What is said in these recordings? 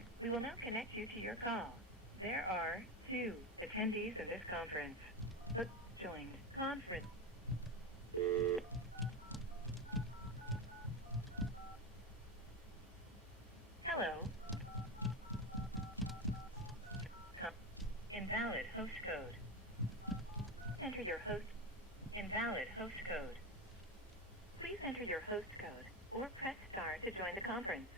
conference. We will now connect you to your call. There are 2 attendees in this conference. Joined conference. Hello. Invalid host code. Enter your host. Invalid host code. Please enter your host code or press star to join the conference.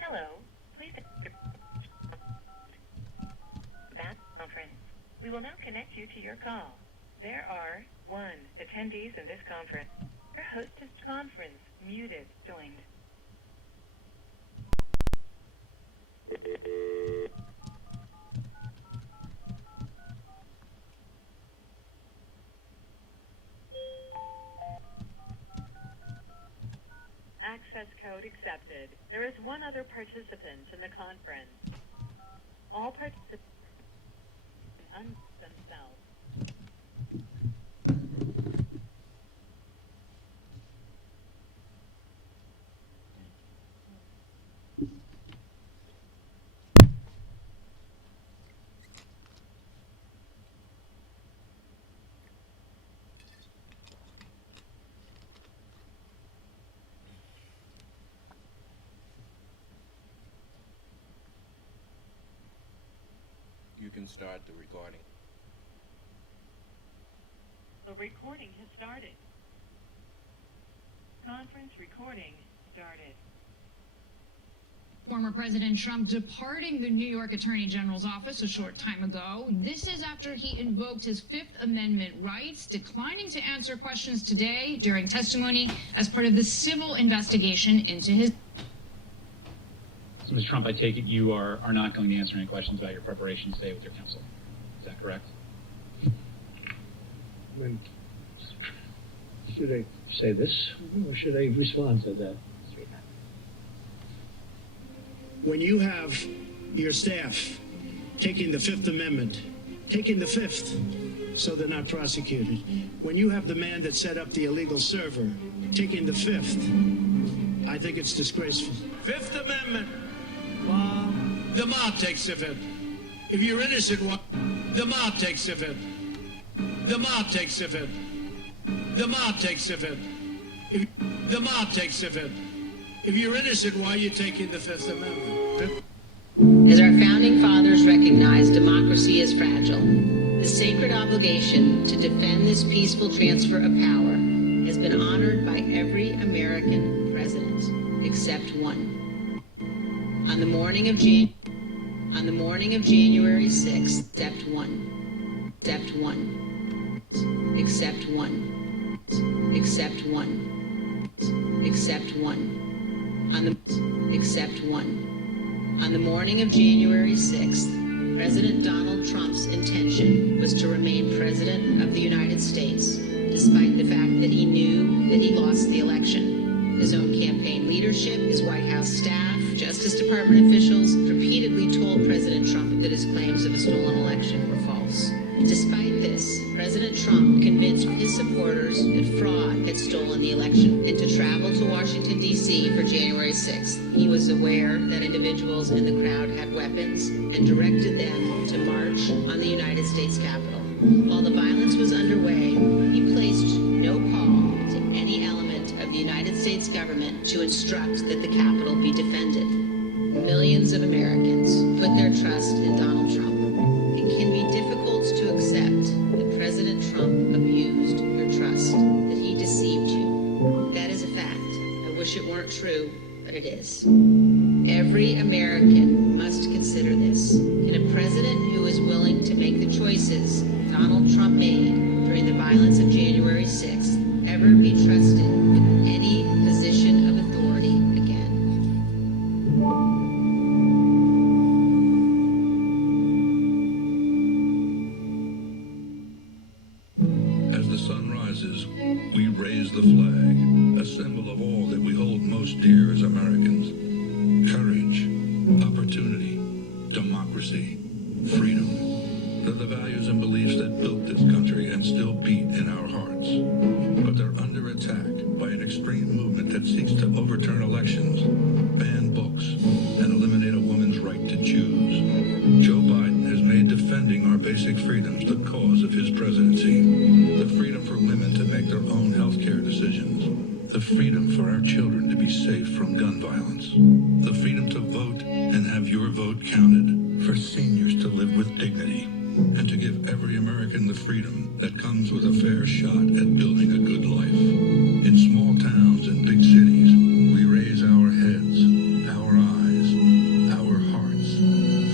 Hello. Please enter that conference. We will now connect you to your call. There are 1 attendees in this conference. Your host is conference muted. Joined. Access code accepted. There is 1 other participant in the conference. All participants unmute themselves. You can start the recording. The recording has started. Conference recording started. Former President Trump departing the New York Attorney General's office a short time ago. This is after he invoked his Fifth Amendment rights, declining to answer questions today during testimony as part of the civil investigation into his... So, Mr. Trump, I take it you are not going to answer any questions about your preparation today with your counsel. Is that correct? Should I say this, or should I respond to that? When you have your staff taking the Fifth Amendment, taking the Fifth, so they're not prosecuted. When you have the man that set up the illegal server taking the Fifth, I think it's disgraceful. Fifth Amendment. The mob takes the Fifth. If you're innocent, the mob takes the Fifth. The mob takes the Fifth. The mob takes the Fifth. The mob takes the Fifth. If you're innocent, why are you taking the Fifth Amendment? As our founding fathers recognized, democracy is fragile. The sacred obligation to defend this peaceful transfer of power has been honored by every American president except one. On the morning of January 6th, except one, except one, except one, except one, except one. On the morning of January 6th, President Donald Trump's intention was to remain President of the United States, despite the fact that he knew that he lost the election. His own campaign leadership, his White House staff, Justice Department officials repeatedly told President Trump that his claims of a stolen election were false. Despite this, President Trump convinced his supporters that fraud had stolen the election and to travel to Washington, D.C. for January 6th. He was aware that individuals in the crowd had weapons and directed them to march on the United States Capitol. While the violence was underway, he placed no call to any element of the United States government to instruct that the Capitol be defended. Millions of Americans put their trust in Donald Trump. It can be difficult to accept that President Trump abused your trust, that he deceived you. That is a fact. I wish it weren't true, but it is. Every American must consider this. Can a president who is willing to make the choices Donald Trump made during the violence of January 6th ever be trusted with any position of authority again? As the sun rises, we raise the flag a symbol of all that we hold most dear as Americans. Courage, opportunity, democracy, freedom. They're the values and beliefs that built this country and still beat in our hearts. But they're under attack by an extreme movement that seeks to overturn elections, ban books, and eliminate a woman's right to choose. Joe Biden has made defending our basic freedoms the cause of his presidency. The freedom for women to make their own health care decisions. The freedom for our children to be safe from gun violence. The freedom to vote and have your vote counted. For seniors to live with dignity. And to give every American the freedom that comes with a fair shot at building a good life. In small towns and big cities, we raise our heads, our eyes, our hearts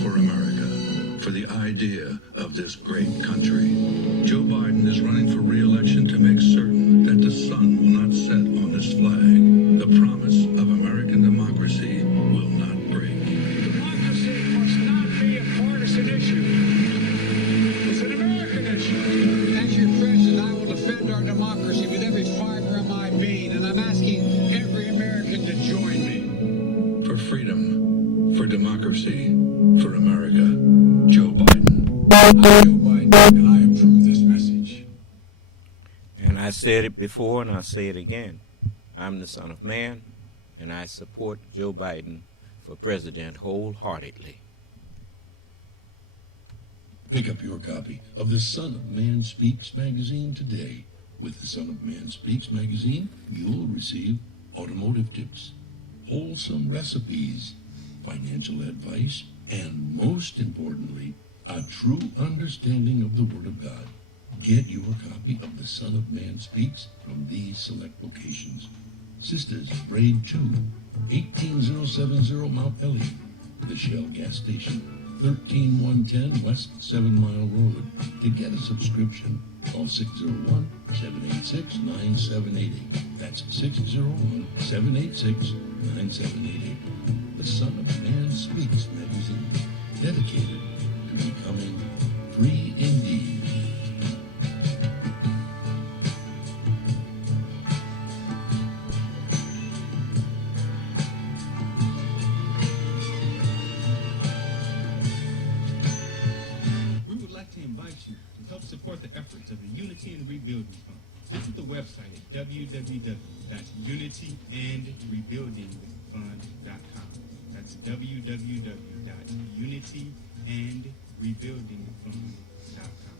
for America, for the idea of this great country. Joe Biden is running for re-election to make certain that the sun will not set on this flag. The promise of American democracy will not break. Democracy must not be a partisan issue. It's an American issue. As your president, I will defend our democracy with every fiber of my being, and I'm asking every American to join me. For freedom, for democracy, for America, Joe Biden. I'm Joe Biden, and I approve this message. And I said it before and I'll say it again. I'm the son of man, and I support Joe Biden for president wholeheartedly. Pick up your copy of The Son of Man Speaks magazine today. With The Son of Man Speaks magazine, you'll receive automotive tips, wholesome recipes, financial advice, and most importantly, a true understanding of the Word of God. Get your copy of The Son of Man Speaks from these select locations. Sisters, Braid 2, 18070 Mount Elliott, the Shell gas station, 13110 West 7 Mile Road. To get a subscription, call 601-786-9788. That's 601-786-9788. The Son of Man Speaks magazine, dedicated to becoming free indeed. Support the efforts of the Unity and Rebuilding Fund. Visit the website at www.unityandrebuildingfund.com. That's www.unityandrebuildingfund.com.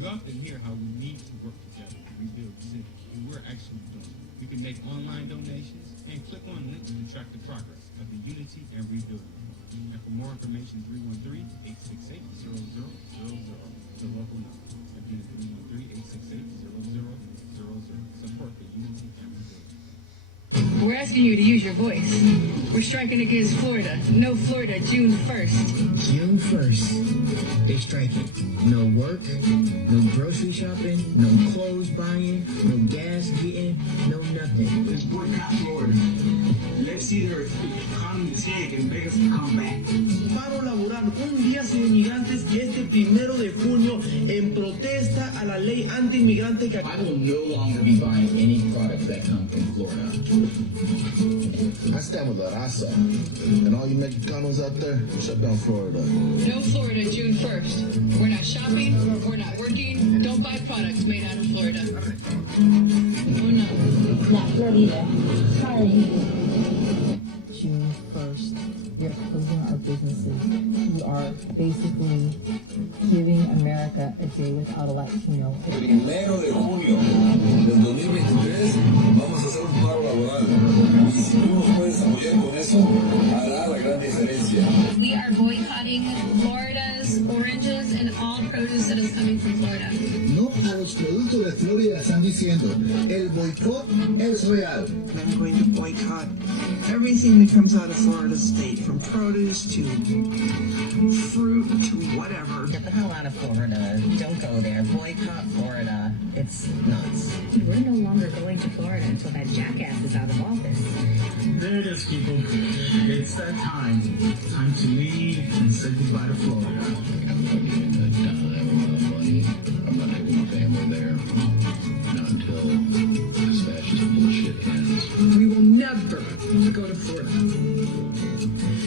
We often hear how we need to work together to rebuild the city, and we're actually doing it. You can make online donations and click on links to track the progress of the Unity and Rebuilding Fund. And for more information, 313-868-0000, the local number. Again, 313-868-0000. Support the Unity and Rebuilding. We're asking you to use your voice. We're striking against Florida. No Florida, June 1st. June 1st. They striking. No work, no grocery shopping, no clothes buying, no gas getting, no nothing. Let's boycott Florida. Let's see their economy tank and beg us to come back. Paro laboral un día sin inmigrantes este 1 de junio en protesta a la ley anti-inmigrante. I will no longer be buying any products that come from Florida. I stand with La Raza. And all you Mexicanos out there, shut down Florida. No Florida, June 1st. We're not shopping, we're not working, don't buy products made out of Florida. Oh no. Not Florida. Sorry. June 1st, we are closing our businesses. We are basically giving America a day without a Latino. 1 de junio del 2023 vamos a hacer un paro laboral. Y si tú nos puedes apoyar con eso, hará la gran diferencia. We are boycotting Florida's oranges and all produce that is coming from Florida. No a los productos de Florida están diciendo, el boicot es real. I'm going to boycott everything that comes out of Florida State, from produce to fruit to whatever. Get the hell out of Florida. Don't go there. Boycott Florida. It's nuts. We're no longer going to Florida until that jackass is out of office. There it is, people. It's that time. Time to leave and say goodbye to Florida. I'm not getting that done. I have a lot of money. I'm not having a family there. Not until this fascist bullshit ends. to go to Florida.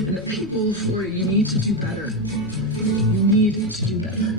And the people of Florida, you need to do better. You need to do better.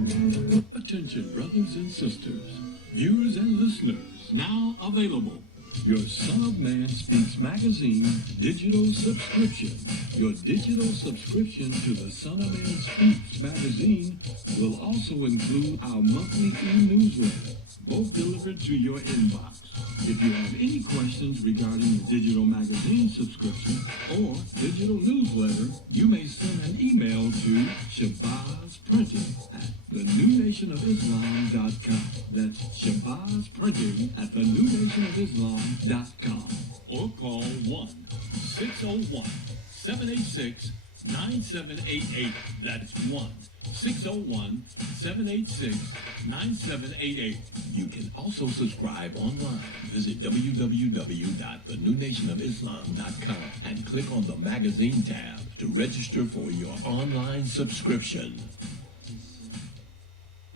Attention, brothers and sisters, viewers and listeners, now available. Your Son of Man Speaks magazine digital subscription. Your digital subscription to the Son of Man Speaks magazine will also include our monthly e-newsletter, both delivered to your inbox. If you have any questions regarding the digital magazine subscription or digital newsletter, you may send an email to shabazprinting@thenewnationofislam.com. That's shabazprinting@thenewnationofislam.com. Or call 1-601-786-9788. That's 1-601-786-9788. You can also subscribe online. Visit www.thenewnationofislam.com and click on the magazine tab to register for your online subscription.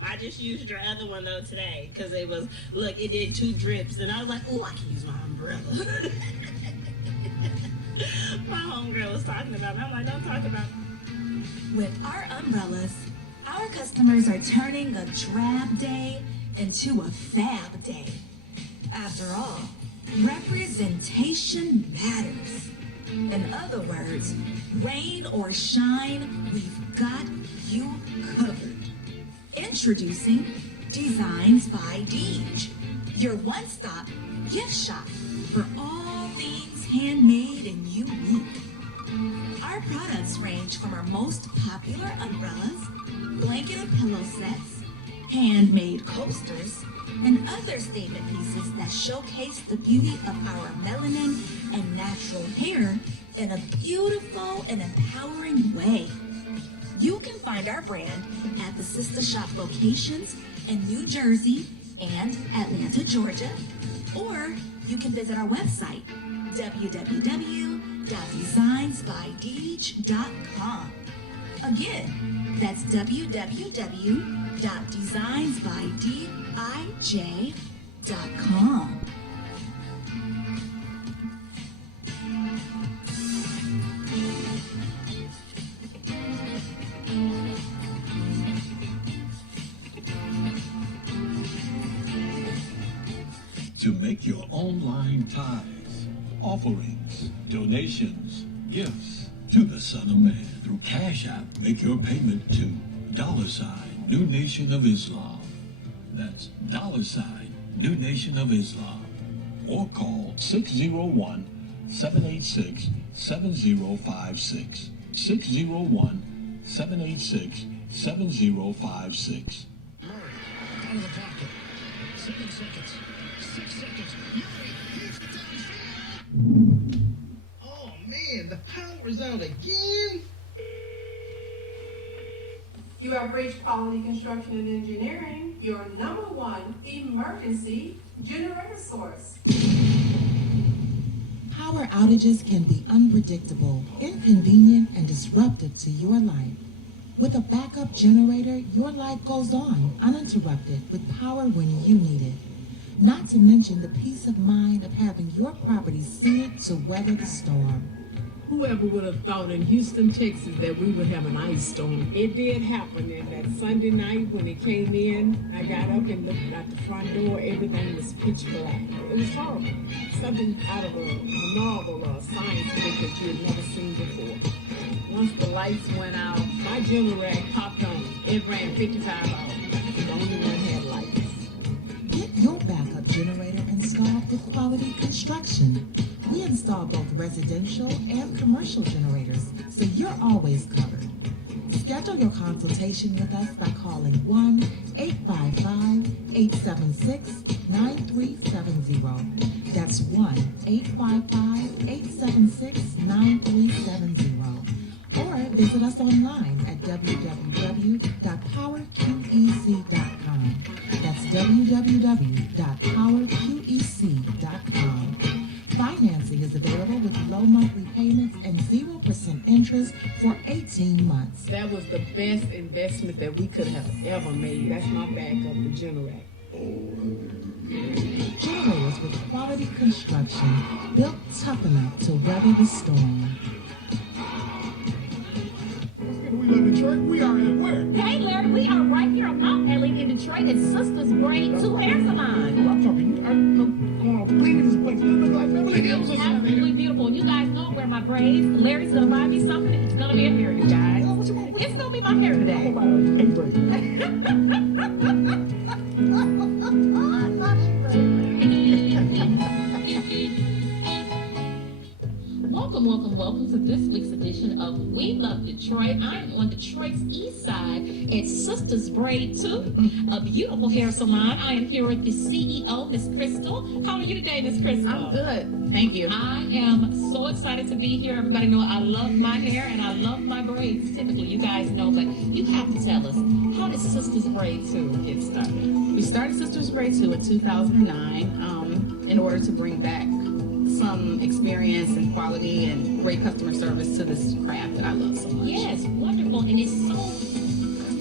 I just used your other one though today because it was, look, it did 2 drips and I was like, oh, I can use my umbrella. My homegirl was talking about it. I'm like, don't talk about it. With our umbrellas, our customers are turning a drab day into a fab day. After all, representation matters. In other words, rain or shine, we've got you covered. Introducing Designs by Deej, your one-stop gift shop for all things handmade and unique. Our products range from our most popular umbrellas, blanketed pillow sets, handmade coasters, and other statement pieces that showcase the beauty of our melanin and natural hair in a beautiful and empowering way. You can find our brand at the sister shop locations in New Jersey and Atlanta, Georgia, or you can visit our website, www.designsbydeej.com. Again, that's www.designsbydeej.com. To make your online tithes, offerings, donations, gifts to the Son of Man through Cash App, make your payment to $New Nation of Islam. That's $New Nation of Islam. Or call 601-786-7056. 601-786-7056. Murray, out of the pocket. 7 seconds. 6 seconds. Murray, here's the downfield. Oh man, the power's out again. You have reached Quality Construction and Engineering, your #1 emergency generator source. Power outages can be unpredictable, inconvenient, and disruptive to your life. With a backup generator, your life goes on uninterrupted with power when you need it. Not to mention the peace of mind of having your property seared to weather the storm. Whoever would have thought in Houston, Texas, that we would have an ice storm? It did happen, and that Sunday night when it came in, I got up and looked out the front door. Everything was pitch black. It was horrible. Something out of a novel or a science book that you had never seen before. Once the lights went out, my generator popped on. It ran 55 hours. The only one had lights. Get your backup generator installed with Quality Construction. We install both residential and commercial generators, so you're always covered. Schedule your consultation with us by calling 1-855-876-9370. That's 1-855-876-9370. Or visit us online at www.powerqec.com. That's www.powerqec.com. Financing is available with low monthly payments and 0% interest for 18 months. That was the best investment that we could have ever made. That's my backup, the generator. Generators with quality quality construction built tough enough to weather the storm. We love Detroit. We are at work. Hey, Larry, we are right here on Mount Elliott in Detroit at Sisters Braid 2 Hair Salon. I'm talking, I'm going on cleaning this place. It looks like Beverly Hills or something. Absolutely beautiful. You guys know where my braids. Larry's going to buy me something. It's going to be a hair, you guys. It's going to be my hair today. Welcome to this week's edition of We Love Detroit. I'm on Detroit's east side at Sisters Braid 2, a beautiful hair salon. I am here with the CEO, Miss Crystal. How are you today, Miss Crystal? I'm good. Thank you. I am so excited to be here. Everybody know I love my hair and I love my braids. Typically, you guys know, but you have to tell us, how did Sisters Braid 2 get started? We started Sisters Braid 2 in 2009 in order to bring back some experience and quality and great customer service to this craft that I love so much. Yes, wonderful. And it's so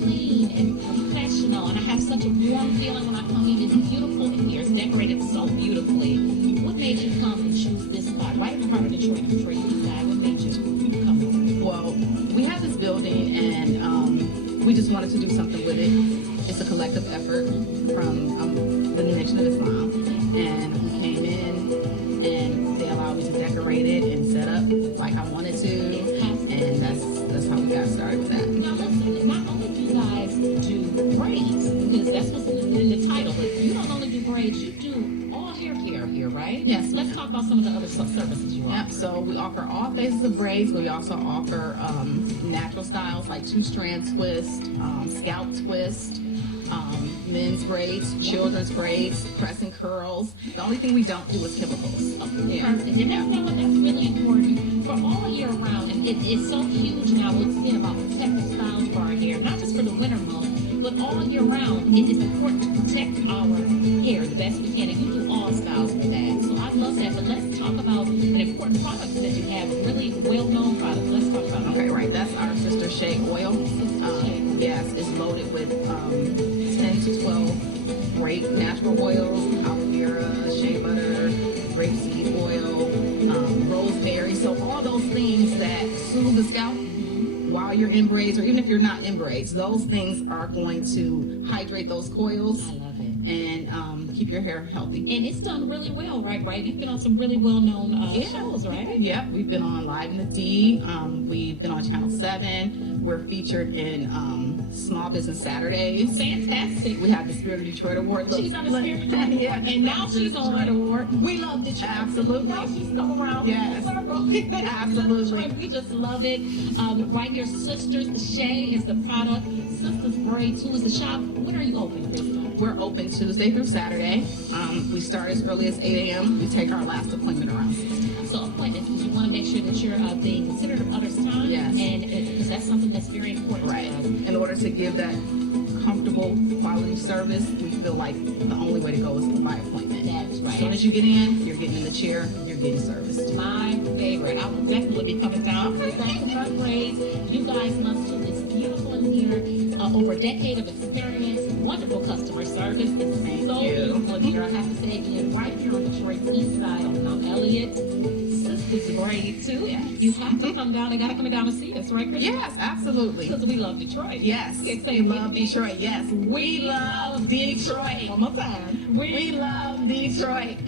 clean and professional. And I have such a warm feeling when I come in. It's beautiful in here. It's decorated so beautifully. What made you come and choose this spot right in the heart of Detroit, Detroit East Side? What made you come over? Well, we have this building and we just wanted to do something with it. It's a collective effort from the New Nation of Islam. And we came in and they allowed me to decorate it and set up like I wanted to, and that's how we got started with that. Now listen, not only do you guys do braids, because that's what's in the title, but you don't only do braids, you do all hair care here, right? Yes. Let's talk about some of the other services you offer. Yep, so we offer all phases of braids, but we also offer natural styles like 2-strand twist, scalp twist, men's braids, children's braids, press and curls. The only thing we don't do is chemicals. Okay, yeah. Perfect. And that's really important for all year round. And it's so huge now. It's been about protective styles for our hair, not just for the winter month, but all year round. It is important to protect our hair the best we can. And you do all styles for that. So I love that. But let's talk about an important product that you have, a really well-known product. Let's talk about it. Okay, right. That's our Sister Shea oil. Yes, it's loaded with 10 to 12 great natural oils, aloe vera, shea butter, grapeseed oil, rosemary. So all those things that soothe the scalp while you're in braids, or even if you're not in braids, those things are going to hydrate those coils. I love it. And keep your hair healthy. And it's done really well, right? You've been on some really well-known shows, right? Yep, we've been on Live in the D. We've been on Channel 7. We're featured in Small Business Saturdays. Fantastic. We have the Spirit of Detroit Award. She's on the Spirit of Detroit Award. Yeah, and now she's on Detroit Award. We Love Detroit. Absolutely. Now she's come around. Yes. Absolutely. We just love it. Right here, Sisters Shea is the product. Sisters Braid 2 is the shop. When are you open, Crystal? We're open Tuesday through Saturday. We start as early as 8 a.m. We take our last appointment around 6. So appointments, because you want to make sure that you're being considerate of others' time. Yes. And because that's something that's very important. Right. In order to give that comfortable quality service, we feel like the only way to go is by appointment. That's right. As soon as you get in, you're getting in the chair, you're getting serviced. My favorite. I will definitely be coming down. Thanks for my braids. You guys must do this beautiful in here. Over a decade of experience, wonderful customer service. It's so beautiful in here. I have to say again, right here on Detroit's east side on Mount Elliott. Sisters Braid 2. Yes. You have to come down. They got to come down and see us, right, Chris? Yes, absolutely. Because we love Detroit. Yes. We love Detroit. Yes. We love Detroit. One more time. We love Detroit.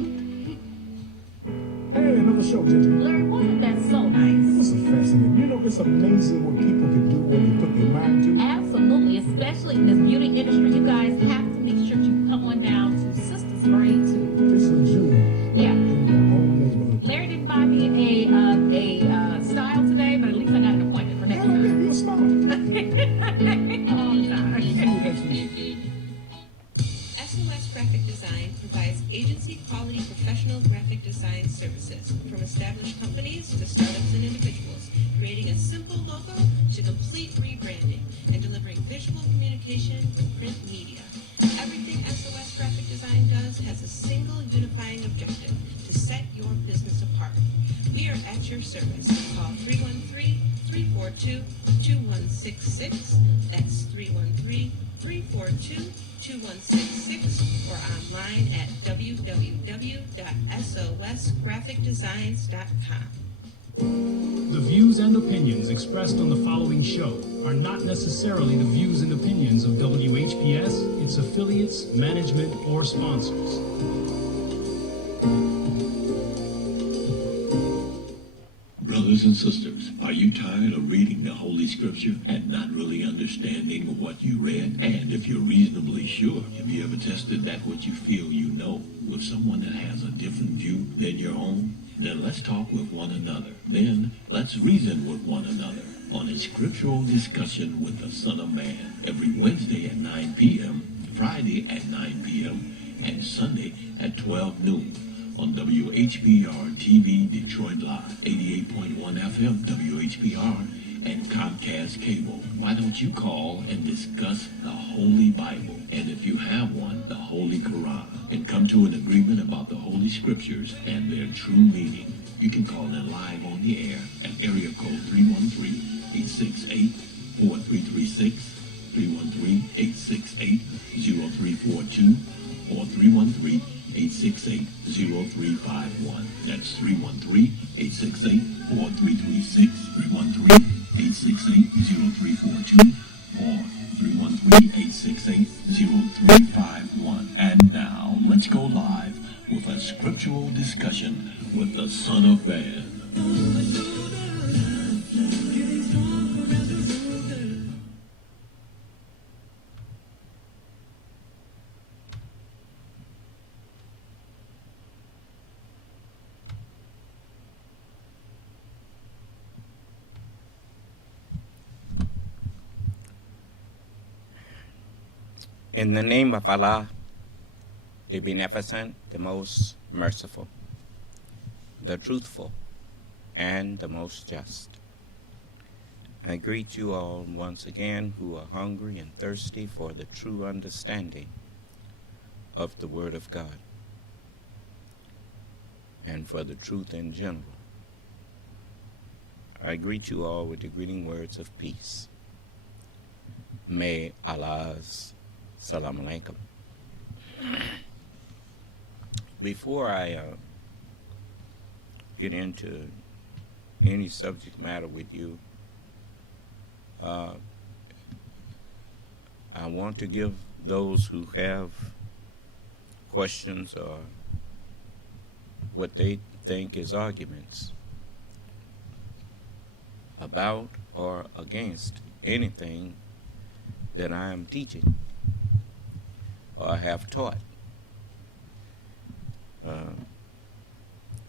Hey, another show, Ginger. Larry, wasn't that so nice? It was fascinating. You know, it's amazing what people can do when they put their mind to it. Absolutely, especially in this beauty industry. You guys have to make sure you come on down to Sisters Braid 2. It's a jewel. Yeah. In your own neighborhood. Larry didn't buy me a style today, but at least I got an appointment for next time. Yeah, you're smart. All the time. SOS Graphic Design provides agency-quality professional graphic design services from established companies to startups and individuals, creating a simple logo to complete rebranding and delivering visual communication with print media. Everything SOS Graphic Design does has a single unifying objective: to set your business apart. We are at your service. Call 313-342-2166. That's 313-342-2166, or online at www.sosgraphic.com. Also, westgraphicdesigns.com. The views and opinions expressed on the following show are not necessarily the views and opinions of WHPS, its affiliates, management, or sponsors. Brothers and sisters, are you tired of reading the Holy Scripture and not really understanding what you read? And if you're reasonably sure, have you ever tested that what you feel you know with someone that has a different view than your own? Then let's talk with one another. Then let's reason with one another on a Scriptural Discussion with the Son of Man every Wednesday at 9 p.m., Friday at 9 p.m., and Sunday at 12 noon. On WHPR TV Detroit Live, 88.1 FM WHPR, and Comcast Cable. Why don't you call and discuss the Holy Bible, and if you have one, the Holy Quran, and come to an agreement about the Holy Scriptures and their true meaning? You can call in live on the air at area code 313-868-4336, 313-868-0342, or 313-868-0351. That's 313-868-4336, 313-868-0342, or 313-868-0351. And now, let's go live with a Scriptural Discussion with the Son of Man. In the name of Allah, the Beneficent, the Most Merciful, the Truthful, and the Most Just, I greet you all once again who are hungry and thirsty for the true understanding of the Word of God and for the truth in general. I greet you all with the greeting words of peace. May Allah's Salam alaikum. Before I get into any subject matter with you, I want to give those who have questions or what they think is arguments about or against anything that I am teaching or have taught.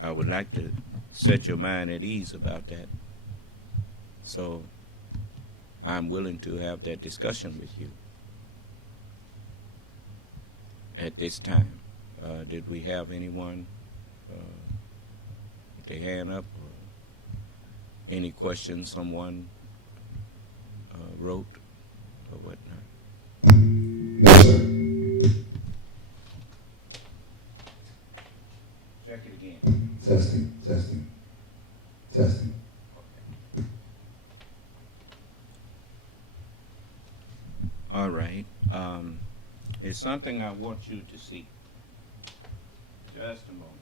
I would like to set your mind at ease about that. So I'm willing to have that discussion with you at this time. Did we have anyone with their hand up? Or any questions someone wrote or whatnot? Check it again. Testing. All right. It's something I want you to see. Just a moment.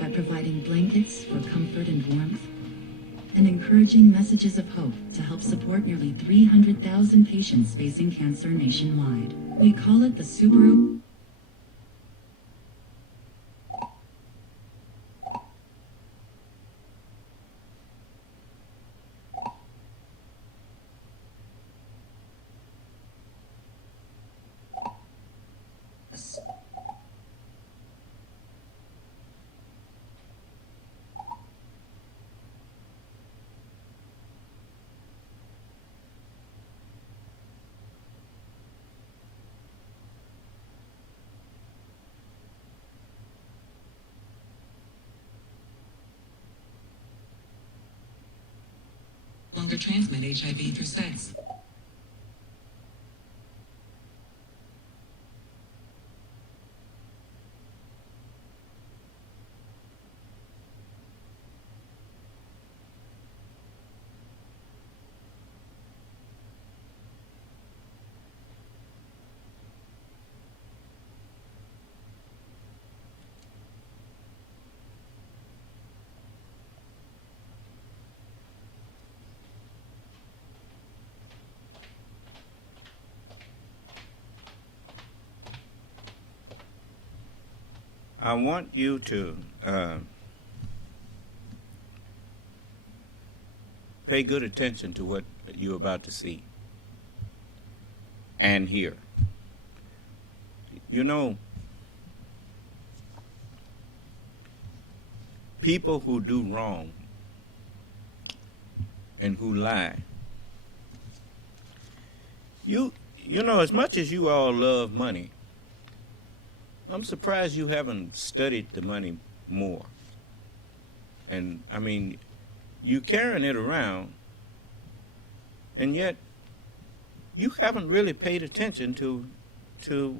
By providing blankets for comfort and warmth, and encouraging messages of hope to help support nearly 300,000 patients facing cancer nationwide. We call it the Subaru. Longer transmit HIV through sex. I want you to pay good attention to what you're about to see and hear. You know, people who do wrong and who lie, you know, as much as you all love money, I'm surprised you haven't studied the money more. And I mean, you carrying it around, and yet you haven't really paid attention to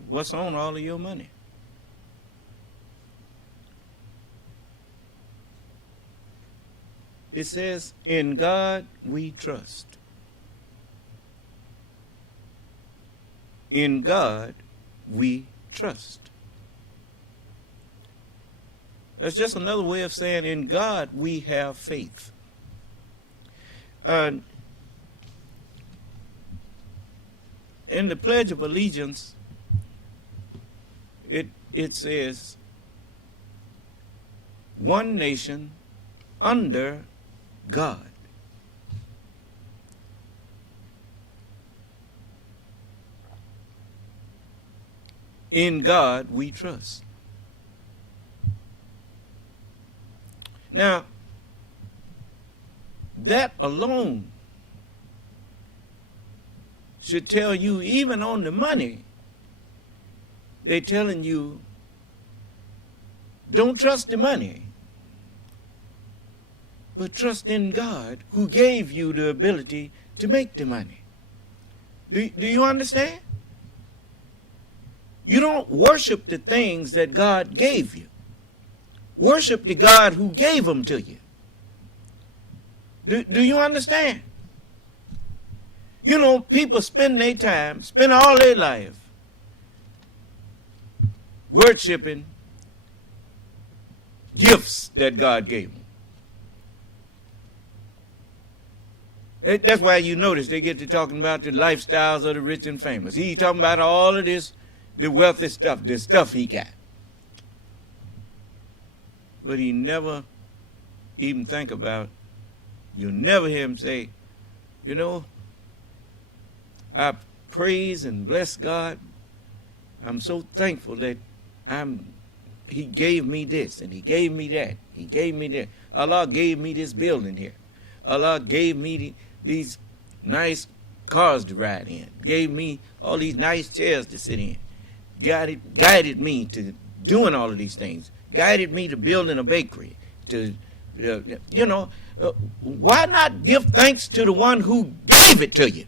what's on all of your money. It says, in God we trust. In God we trust. That's just another way of saying in God we have faith. In the Pledge of Allegiance, it says, one nation under God. In God we trust. Now, that alone should tell you, even on the money, they're telling you, don't trust the money, but trust in God who gave you the ability to make the money. Do you understand? You don't worship the things that God gave you. Worship the God who gave them to you. Do you understand? You know, people spend their time, spend all their life worshiping gifts that God gave them. That's why you notice they get to talking about the lifestyles of the rich and famous. He's talking about all of this, the wealthy stuff, the stuff he got. But he never even think about, you'll never hear him say, you know, I praise and bless God. I'm so thankful that he gave me this and he gave me that. He gave me that. Allah gave me this building here. Allah gave me these nice cars to ride in. Gave me all these nice chairs to sit in. Guided me to doing all of these things. Guided me to building a bakery. Why not give thanks to the one who gave it to you?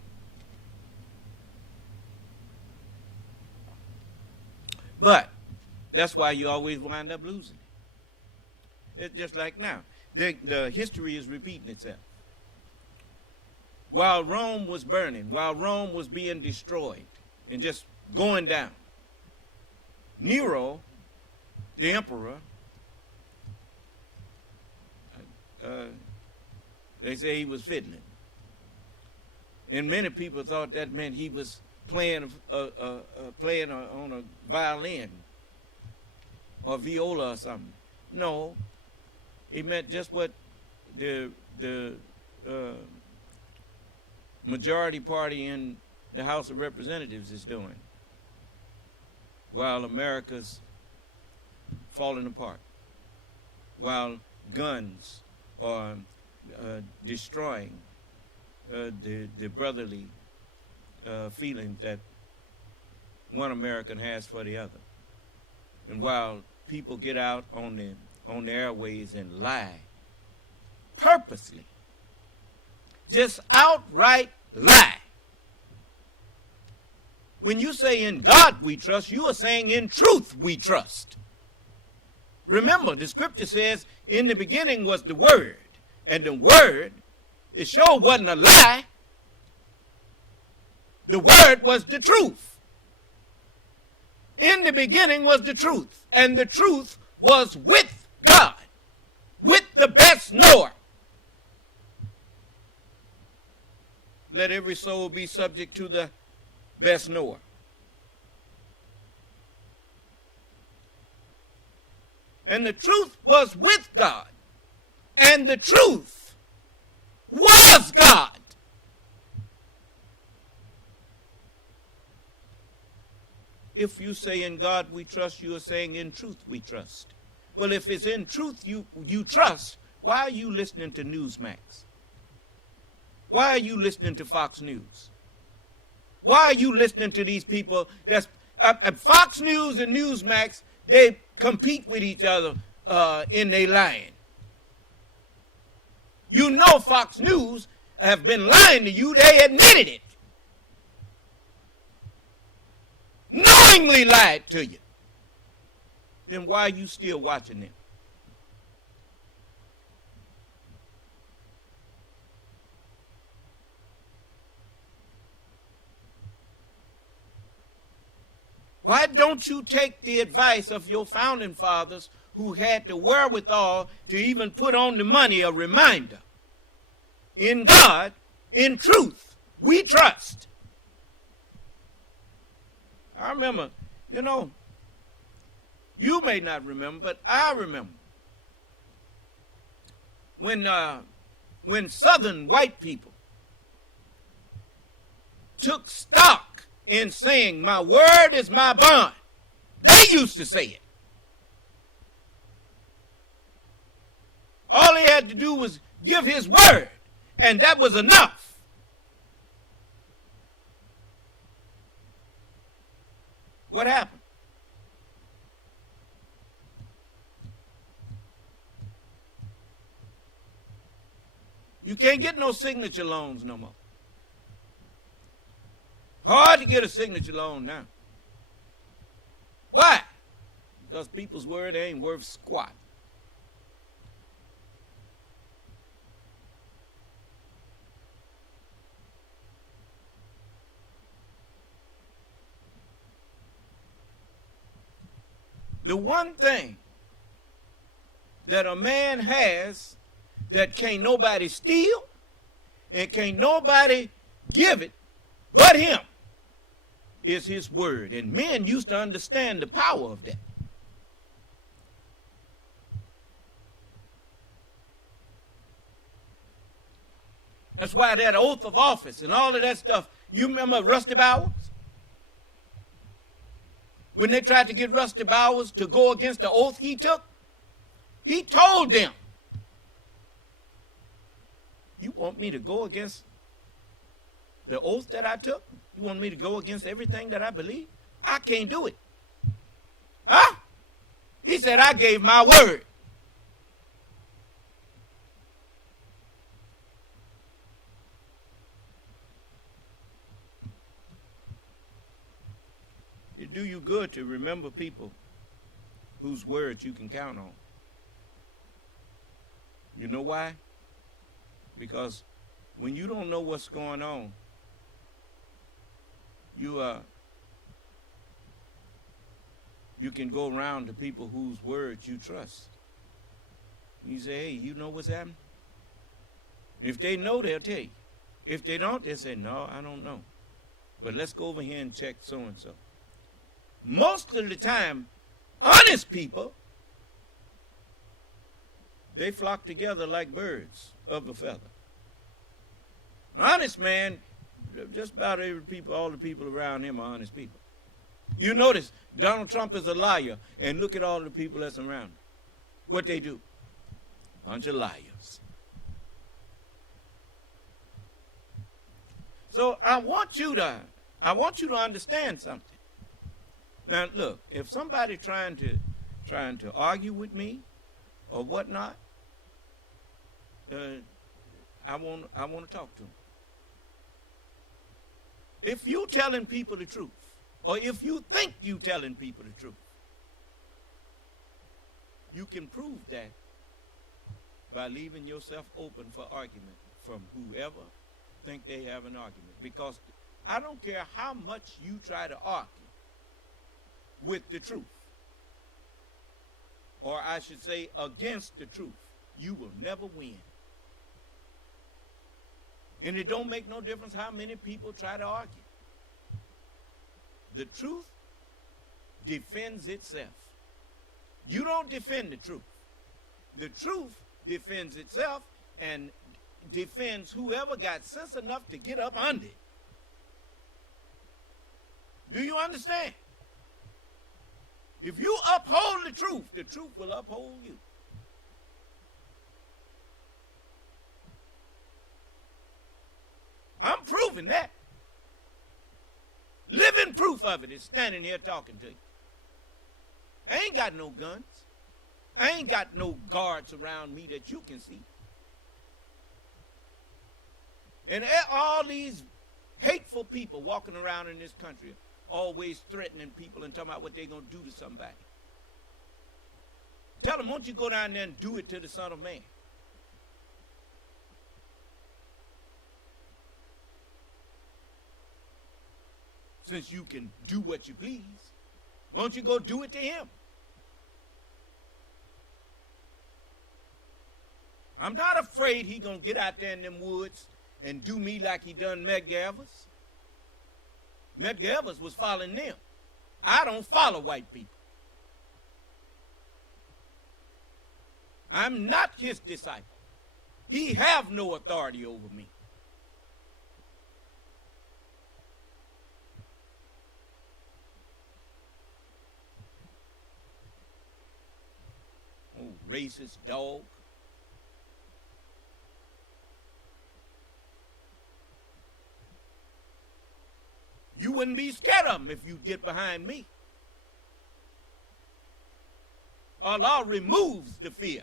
But that's why you always wind up losing. It's just like now. The history is repeating itself. While Rome was burning, while Rome was being destroyed and just going down, Nero, the emperor, they say he was fiddling. And many people thought that meant he was playing on a violin or viola or something. No, it meant just what the majority party in the House of Representatives is doing, while America's falling apart, while guns are destroying the brotherly feeling that one American has for the other. And while people get out on the airways and lie, purposely, just outright lie. When you say in God we trust, you are saying in truth we trust. Remember, the scripture says, in the beginning was the Word, and the Word, it sure wasn't a lie. The Word was the truth. In the beginning was the truth, and the truth was with God, with the best knower. Let every soul be subject to the best knower. And the truth was with God. And the truth was God. If you say in God we trust, you are saying in truth we trust. Well, if it's in truth you trust, why are you listening to Newsmax? Why are you listening to Fox News? Why are you listening to these people? That's Fox News and Newsmax, they compete with each other in their lying. You know Fox News have been lying to you. They admitted it. Knowingly lied to you. Then why are you still watching them? Why don't you take the advice of your founding fathers who had the wherewithal to even put on the money a reminder? In God, in truth, we trust. I remember, you may not remember, but I remember when Southern white people took stock in saying, my word is my bond. They used to say it. All he had to do was give his word, and that was enough. What happened? You can't get no signature loans no more. Hard to get a signature loan now. Why? Because people's word ain't worth squat. The one thing that a man has that can't nobody steal and can't nobody give it but him is his word. And men used to understand the power of that. That's why that oath of office and all of that stuff. You remember Rusty Bowers? When they tried to get Rusty Bowers to go against the oath he took, he told them, you want me to go against the oath that I took? You want me to go against everything that I believe? I can't do it. Huh? He said, I gave my word. It do you good to remember people whose words you can count on. You know why? Because when you don't know what's going on, you can go around to people whose words you trust. You say, hey, you know what's happening? If they know, they'll tell you. If they don't, they'll say, no, I don't know. But let's go over here and check so-and-so. Most of the time, honest people, they flock together like birds of a feather. An honest man, just about all the people around him are honest people. You notice Donald Trump is a liar, and look at all the people that's around him. What they do? Bunch of liars. So I want you to understand something. Now look, if somebody trying to argue with me or whatnot, I want to talk to them. If you telling people the truth, or if you think you telling people the truth, you can prove that by leaving yourself open for argument from whoever think they have an argument. Because I don't care how much you try to argue with the truth, or I should say against the truth, you will never win. And it don't make no difference how many people try to argue. The truth defends itself. You don't defend the truth. The truth defends itself and defends whoever got sense enough to get up under it. Do you understand? If you uphold the truth will uphold you. I'm proving that. Living proof of it is standing here talking to you. I ain't got no guns. I ain't got no guards around me that you can see. And all these hateful people walking around in this country always threatening people and talking about what they're going to do to somebody. Tell them, won't you go down there and do it to the Son of Man? Since you can do what you please, won't you go do it to him? I'm not afraid he gonna get out there in them woods and do me like he done Medgar's. Medgar's was following them. I don't follow white people. I'm not his disciple. He have no authority over me. Oh, racist dog. You wouldn't be scared of him if you get behind me. Allah removes the fear.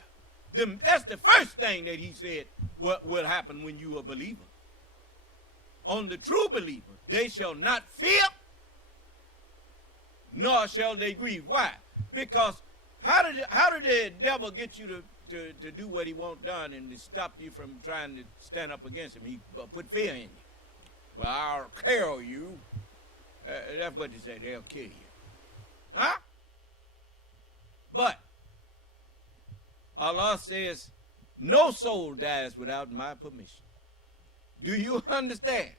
That's the first thing that he said what will happen when you are a believer. On the true believer, they shall not fear, nor shall they grieve. Why? Because how did the devil get you to do what he wants done and to stop you from trying to stand up against him? He put fear in you. Well, I'll kill you. That's what they say. They'll kill you. Huh? But Allah says, no soul dies without my permission. Do you understand?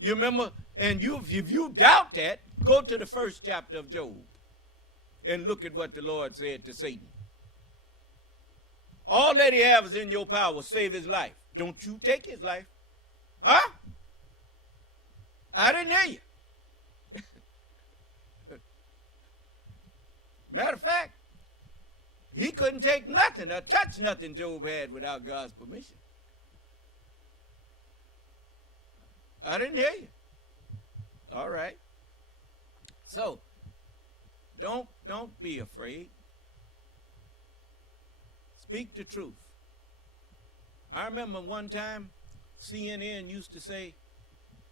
You remember? And if you doubt that, go to the first chapter of Job and look at what the Lord said to Satan. All that he has is in your power, save his life. Don't you take his life. Huh? I didn't hear you. Matter of fact, he couldn't take nothing or touch nothing Job had without God's permission. I didn't hear you. All right. So, don't be afraid. Speak the truth. I remember one time CNN used to say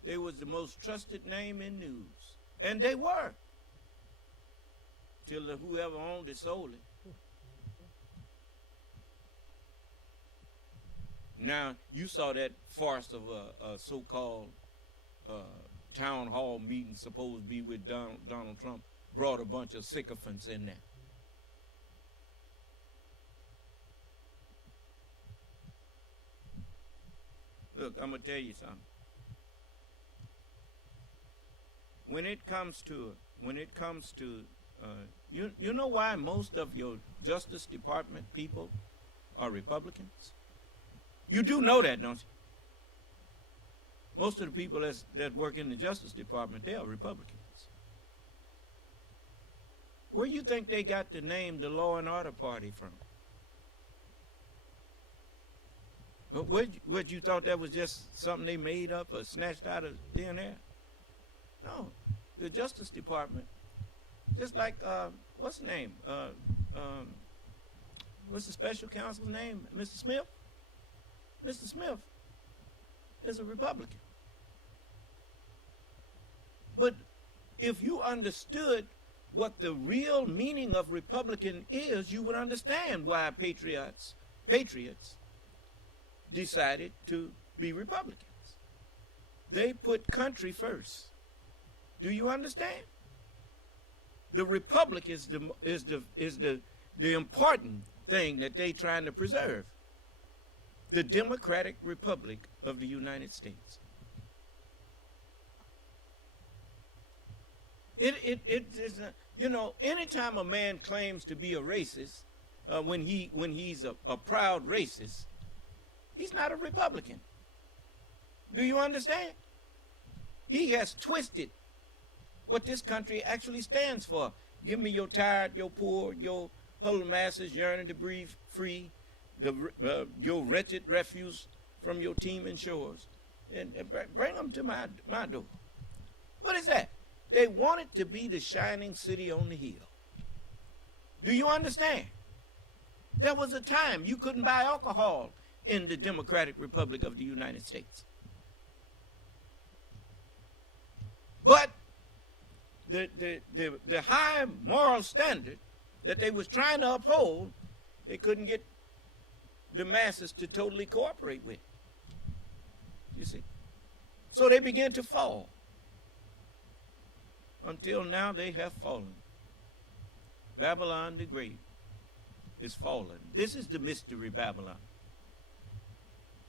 they was the most trusted name in news. And they were. Till whoever owned it sold it. Now, you saw that farce of a so-called town hall meeting supposed to be with Donald Trump, brought a bunch of sycophants in there. Look, I'm going to tell you something. When it comes to you know why most of your Justice Department people are Republicans? You do know that, don't you? Most of the people that work in the Justice Department, they are Republicans. Where do you think they got the name the Law and Order Party from? What you thought that was just something they made up or snatched out of thin air? No, the Justice Department, just like what's the name? What's the special counsel's name? Mr. Smith. Mr. Smith is a Republican. But if you understood what the real meaning of Republican is, you would understand why patriots decided to be Republicans. They put country first. Do you understand? The republic is the important thing that they trying to preserve. The Democratic Republic of the United States. You know, anytime a man claims to be a racist, when he's a proud racist, he's not a Republican. Do you understand? He has twisted what this country actually stands for. Give me your tired, your poor, your whole masses yearning to breathe free, your wretched refuse from your teeming shores, and bring them to my door. What is that? They want it to be the shining city on the hill. Do you understand? There was a time you couldn't buy alcohol in the Democratic Republic of the United States. But the high moral standard that they was trying to uphold, they couldn't get the masses to totally cooperate with. You see? So they began to fall. Until now they have fallen. Babylon the Great is fallen. This is the mystery Babylon.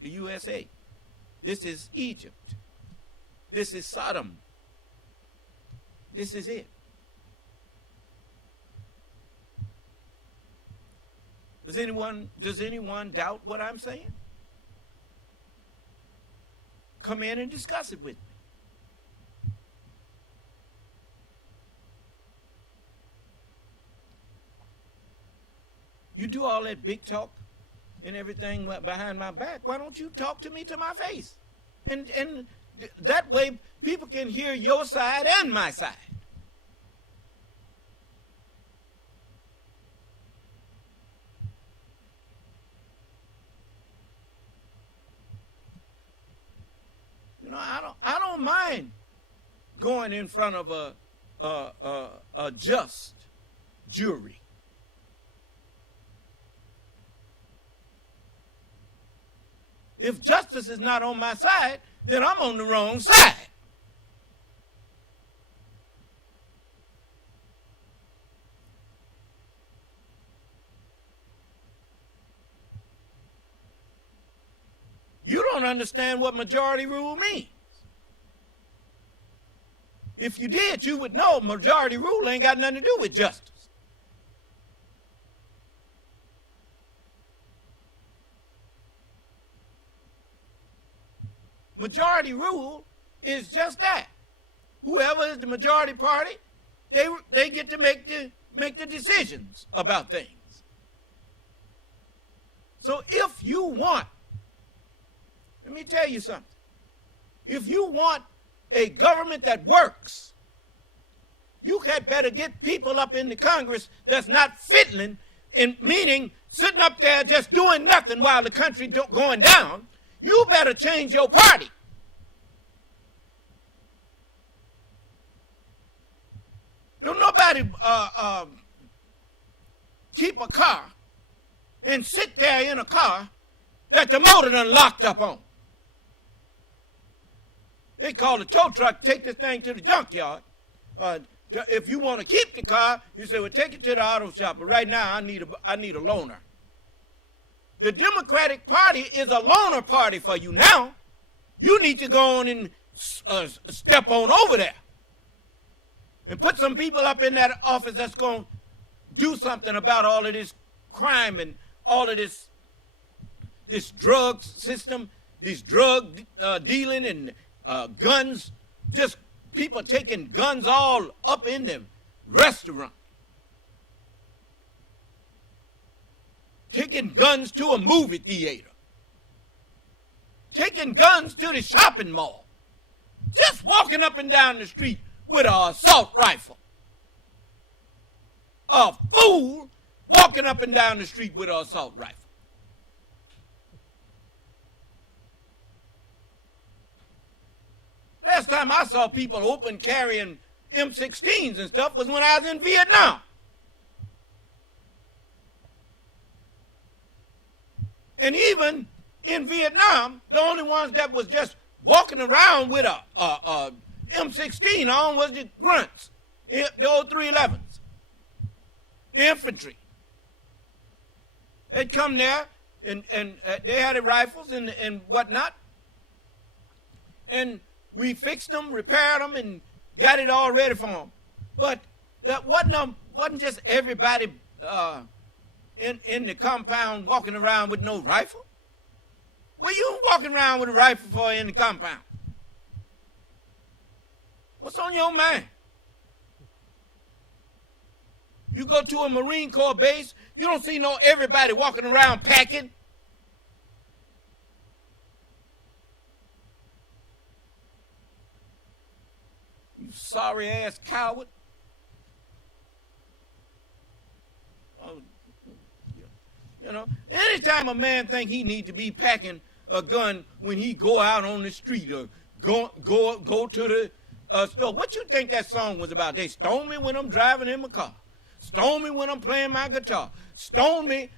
The USA. This is Egypt. This is Sodom. This is it. Does anyone doubt what I'm saying? Come in and discuss it with me. You do all that big talk and everything behind my back. Why don't you talk to me to my face? And that way people can hear your side and my side. You know, I don't mind going in front of a just jury. If justice is not on my side, then I'm on the wrong side. You don't understand what majority rule means. If you did, you would know majority rule ain't got nothing to do with justice. Majority rule is just that. Whoever is the majority party, they get to make the decisions about things. So if you want, let me tell you something. If you want a government that works, you had better get people up in the Congress that's not fiddling, meaning sitting up there just doing nothing while the country going down. You better change your party. Don't nobody keep a car and sit there in a car that the motor done locked up on. They call the tow truck, take this thing to the junkyard. If you want to keep the car, you say, well, take it to the auto shop. But right now, I need a loaner. The Democratic Party is a loaner party for you now. You need to go on and step on over there and put some people up in that office that's going to do something about all of this crime and all of this drug system, this drug dealing and guns, just people taking guns all up in them restaurant. Taking guns to a movie theater. Taking guns to the shopping mall. Just walking up and down the street with an assault rifle. A fool walking up and down the street with an assault rifle. Last time I saw people open carrying M16s and stuff was when I was in Vietnam. And even in Vietnam, the only ones that was just walking around with a M16 on was the grunts, the old 311s, the infantry. They'd come there and they had the rifles and whatnot. And we fixed them, repaired them, and got it all ready for them. But That wasn't just everybody in the compound walking around with no rifle. What you walking around with a rifle for in the compound? What's on your mind? You go to a Marine Corps base, you don't see everybody walking around packing. You sorry ass coward. Anytime a man think he need to be packing a gun when he go out on the street or go to the store, what you think that song was about? They stone me when I'm driving in my car, stone me when I'm playing my guitar, stone me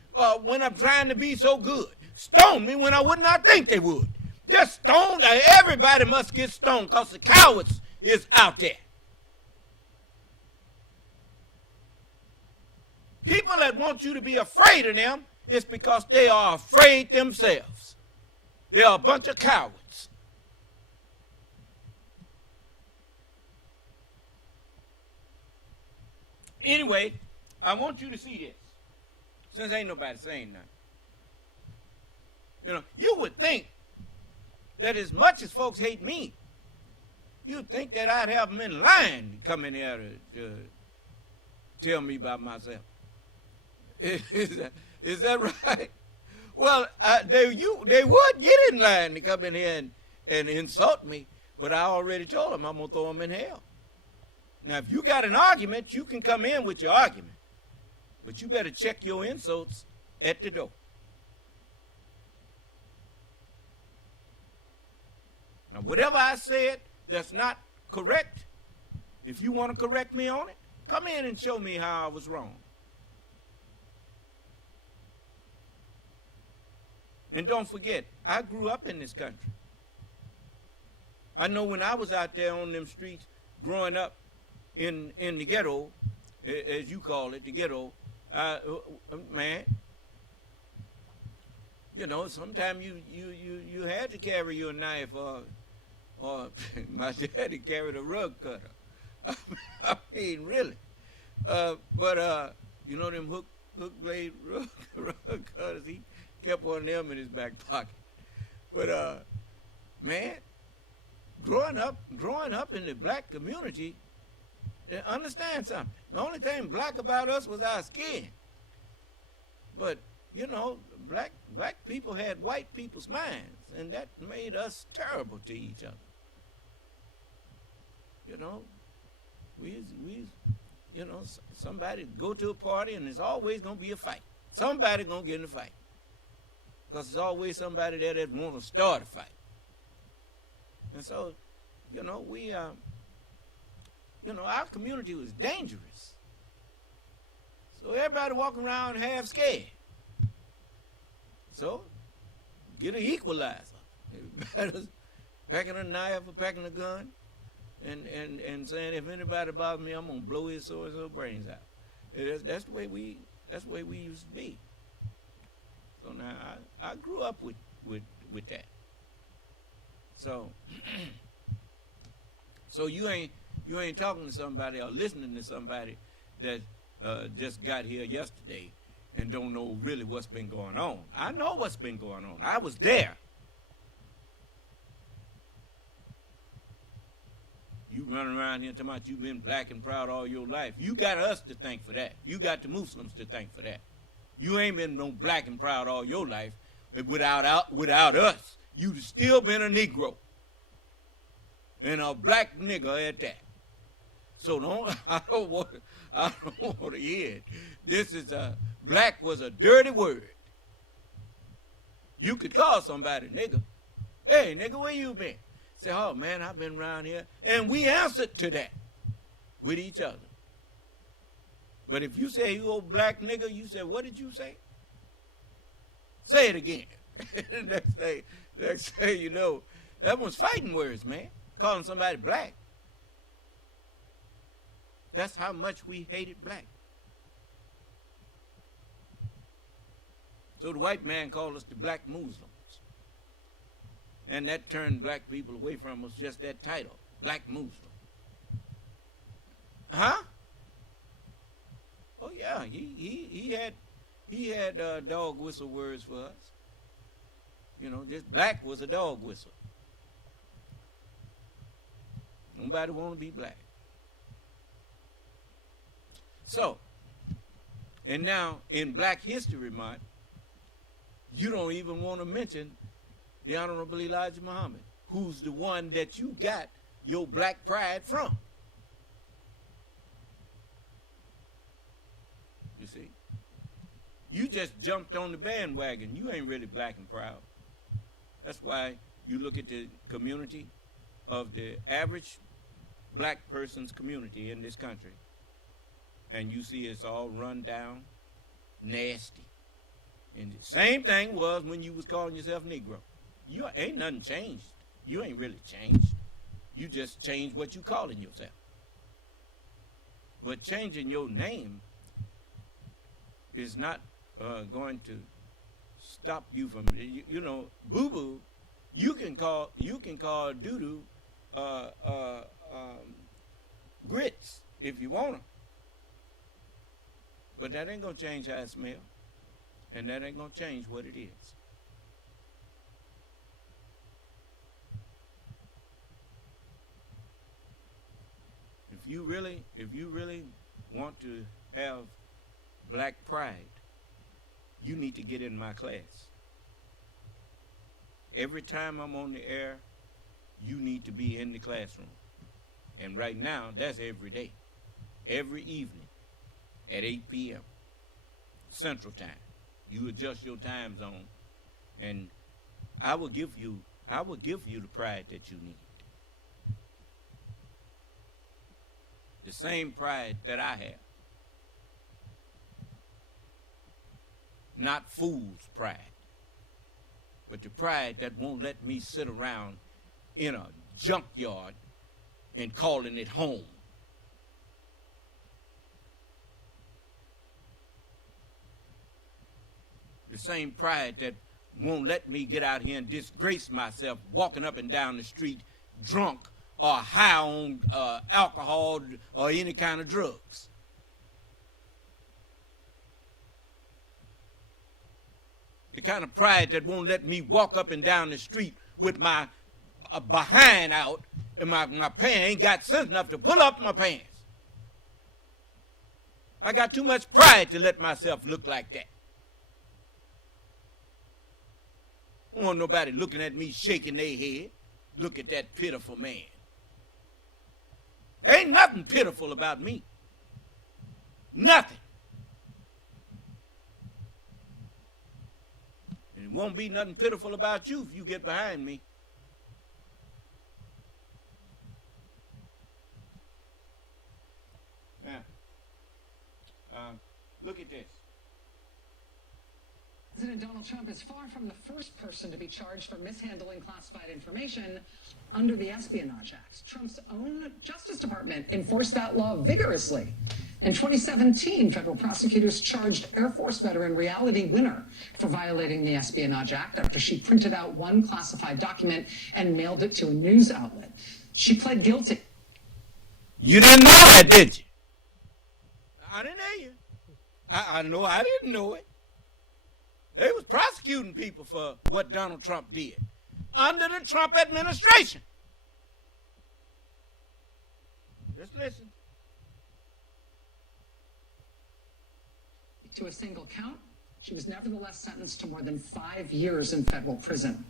when I'm trying to be so good, stone me when I would not think they would. Just stone. Everybody must get stoned because the cowards is out there. People that want you to be afraid of them, it's because they are afraid themselves. They are a bunch of cowards. Anyway, I want you to see this, since ain't nobody saying nothing. You would think that as much as folks hate me, you'd think that I'd have them in line to come in here to tell me about myself. Is that right? Well, they would get in line to come in here and insult me, but I already told them I'm going to throw them in hell. Now, if you got an argument, you can come in with your argument, but you better check your insults at the door. Now, whatever I said that's not correct, if you want to correct me on it, come in and show me how I was wrong. And don't forget, I grew up in this country. I know when I was out there on them streets growing up in the ghetto, as you call it, the ghetto, man, sometimes you had to carry your knife or my daddy carried a rug cutter. I mean, really. But them hook blade rug cutters, he kept one of them in his back pocket. But man, growing up in the black community, understand something. The only thing black about us was our skin. But black people had white people's minds, and that made us terrible to each other. Somebody go to a party and there's always gonna be a fight. Somebody gonna get in a fight. Because there's always somebody there that want to start a fight. And so, our community was dangerous. So everybody walking around half scared. So, get an equalizer. Everybody's packing a knife or packing a gun and saying, if anybody bothers me, I'm going to blow his so brains out. That's the way we used to be. So now I grew up with that. So you ain't talking to somebody or listening to somebody that just got here yesterday and don't know really what's been going on. I know what's been going on. I was there. You running around here talking about you've been black and proud all your life. You got us to thank for that. You got the Muslims to thank for that. You ain't been no black and proud all your life. Without us, you'd still been a Negro. And a black nigger at that. So I don't want to hear it. Black was a dirty word. You could call somebody nigger. Hey, nigga, where you been? Say, oh, man, I've been around here. And we answered to that with each other. But if you say you old black nigga, you say, what did you say? Say it again. Next thing that was fighting words, man. Calling somebody black. That's how much we hated black. So the white man called us the black Muslims. And that turned black people away from us, just that title, black Muslim. Huh? Oh yeah, he had dog whistle words for us. You know, just black was a dog whistle. Nobody want to be black. So, and now in Black History Month, you don't even want to mention the Honorable Elijah Muhammad, who's the one that you got your black pride from. You see? You just jumped on the bandwagon. You ain't really black and proud. That's why you look at the community of the average black person's community in this country, and you see it's all run down, nasty. And the same thing was when you was calling yourself Negro. You ain't nothing changed. You ain't really changed. You just changed what you calling yourself. But changing your name is not going to stop you from, you know, Boo Boo. You can call Doo Doo grits if you want them. But that ain't gonna change how it smells, and that ain't gonna change what it is. If you really want to have black pride, you need to get in my class. Every time I'm on the air, you need to be in the classroom. And right now, that's every day, every evening at 8 p.m. Central Time. You adjust your time zone, and I will give you the pride that you need. The same pride that I have. Not fool's pride, but the pride that won't let me sit around in a junkyard and calling it home. The same pride that won't let me get out here and disgrace myself walking up and down the street drunk or high on alcohol or any kind of drugs. The kind of pride that won't let me walk up and down the street with my behind out and my pants ain't got sense enough to pull up my pants. I got too much pride to let myself look like that. I don't want nobody looking at me shaking their head. Look at that pitiful man. There ain't nothing pitiful about me. Nothing. And it won't be nothing pitiful about you if you get behind me. Now, look at this. President Donald Trump is far from the first person to be charged for mishandling classified information under the Espionage Act. Trump's own Justice Department enforced that law vigorously. In 2017, federal prosecutors charged Air Force veteran Reality Winner for violating the Espionage Act after she printed out one classified document and mailed it to a news outlet. She pled guilty. You didn't know that, did you? I didn't hear you. I know I didn't know it. They was prosecuting people for what Donald Trump did under the Trump administration. Just listen. To a single count, she was nevertheless sentenced to more than 5 years in federal prison.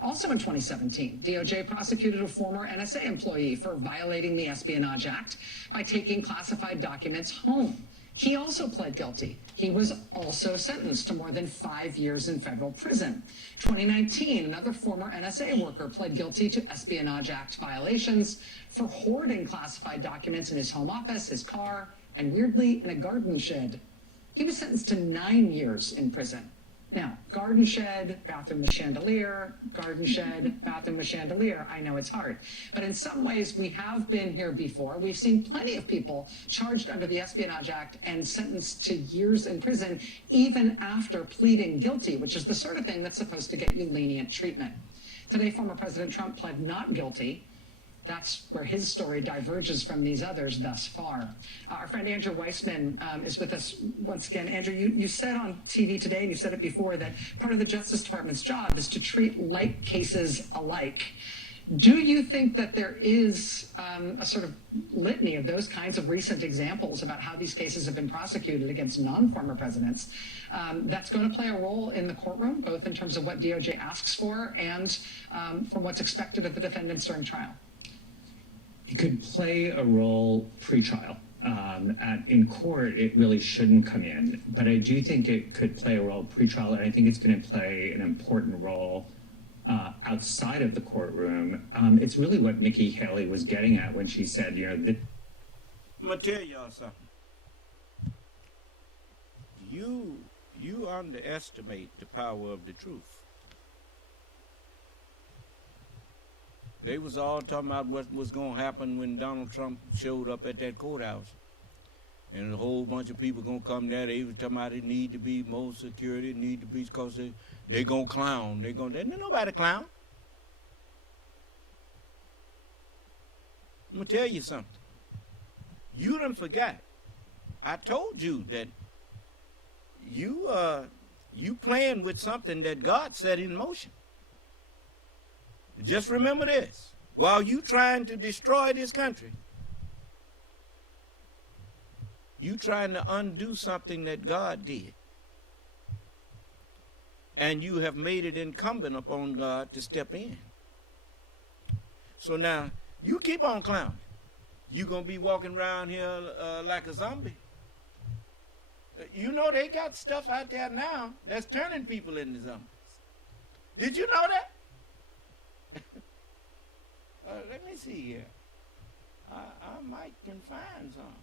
Also in 2017, DOJ prosecuted a former NSA employee for violating the Espionage Act by taking classified documents home. He also pled guilty. He was also sentenced to more than 5 years in federal prison. 2019, another former NSA worker pled guilty to Espionage Act violations for hoarding classified documents in his home office, his car, and weirdly, in a garden shed. He was sentenced to 9 years in prison. Now, garden shed, bathroom with chandelier, garden shed, bathroom with chandelier. I know it's hard. But in some ways, we have been here before. We've seen plenty of people charged under the Espionage Act and sentenced to years in prison, even after pleading guilty, which is the sort of thing that's supposed to get you lenient treatment. Today, former President Trump pled not guilty. That's where his story diverges from these others thus far. Our friend Andrew Weissman is with us once again. Andrew, you said on TV today, and you said it before, that part of the Justice Department's job is to treat like cases alike. Do you think that there is a sort of litany of those kinds of recent examples about how these cases have been prosecuted against non-former presidents that's going to play a role in the courtroom, both in terms of what DOJ asks for and from what's expected of the defendants during trial? It could play a role pre-trial. In court, it really shouldn't come in, but I do think it could play a role pre-trial, and I think it's going to play an important role outside of the courtroom. It's really what Nikki Haley was getting at when she said, I'm going to tell y'all something. You underestimate the power of the truth. They was all talking about what was going to happen when Donald Trump showed up at that courthouse. And a whole bunch of people going to come there. They was talking about it need to be more security, need to be, because they going to clown. There's nobody clown. I'm going to tell you something. You done forgot. I told you that you playing with something that God set in motion. Just remember this. While you trying to destroy this country, you trying to undo something that God did. And you have made it incumbent upon God to step in. So now, you keep on clowning. You're going to be walking around here like a zombie. You know they got stuff out there now that's turning people into zombies. Did you know that? Let me see here. I might can find some.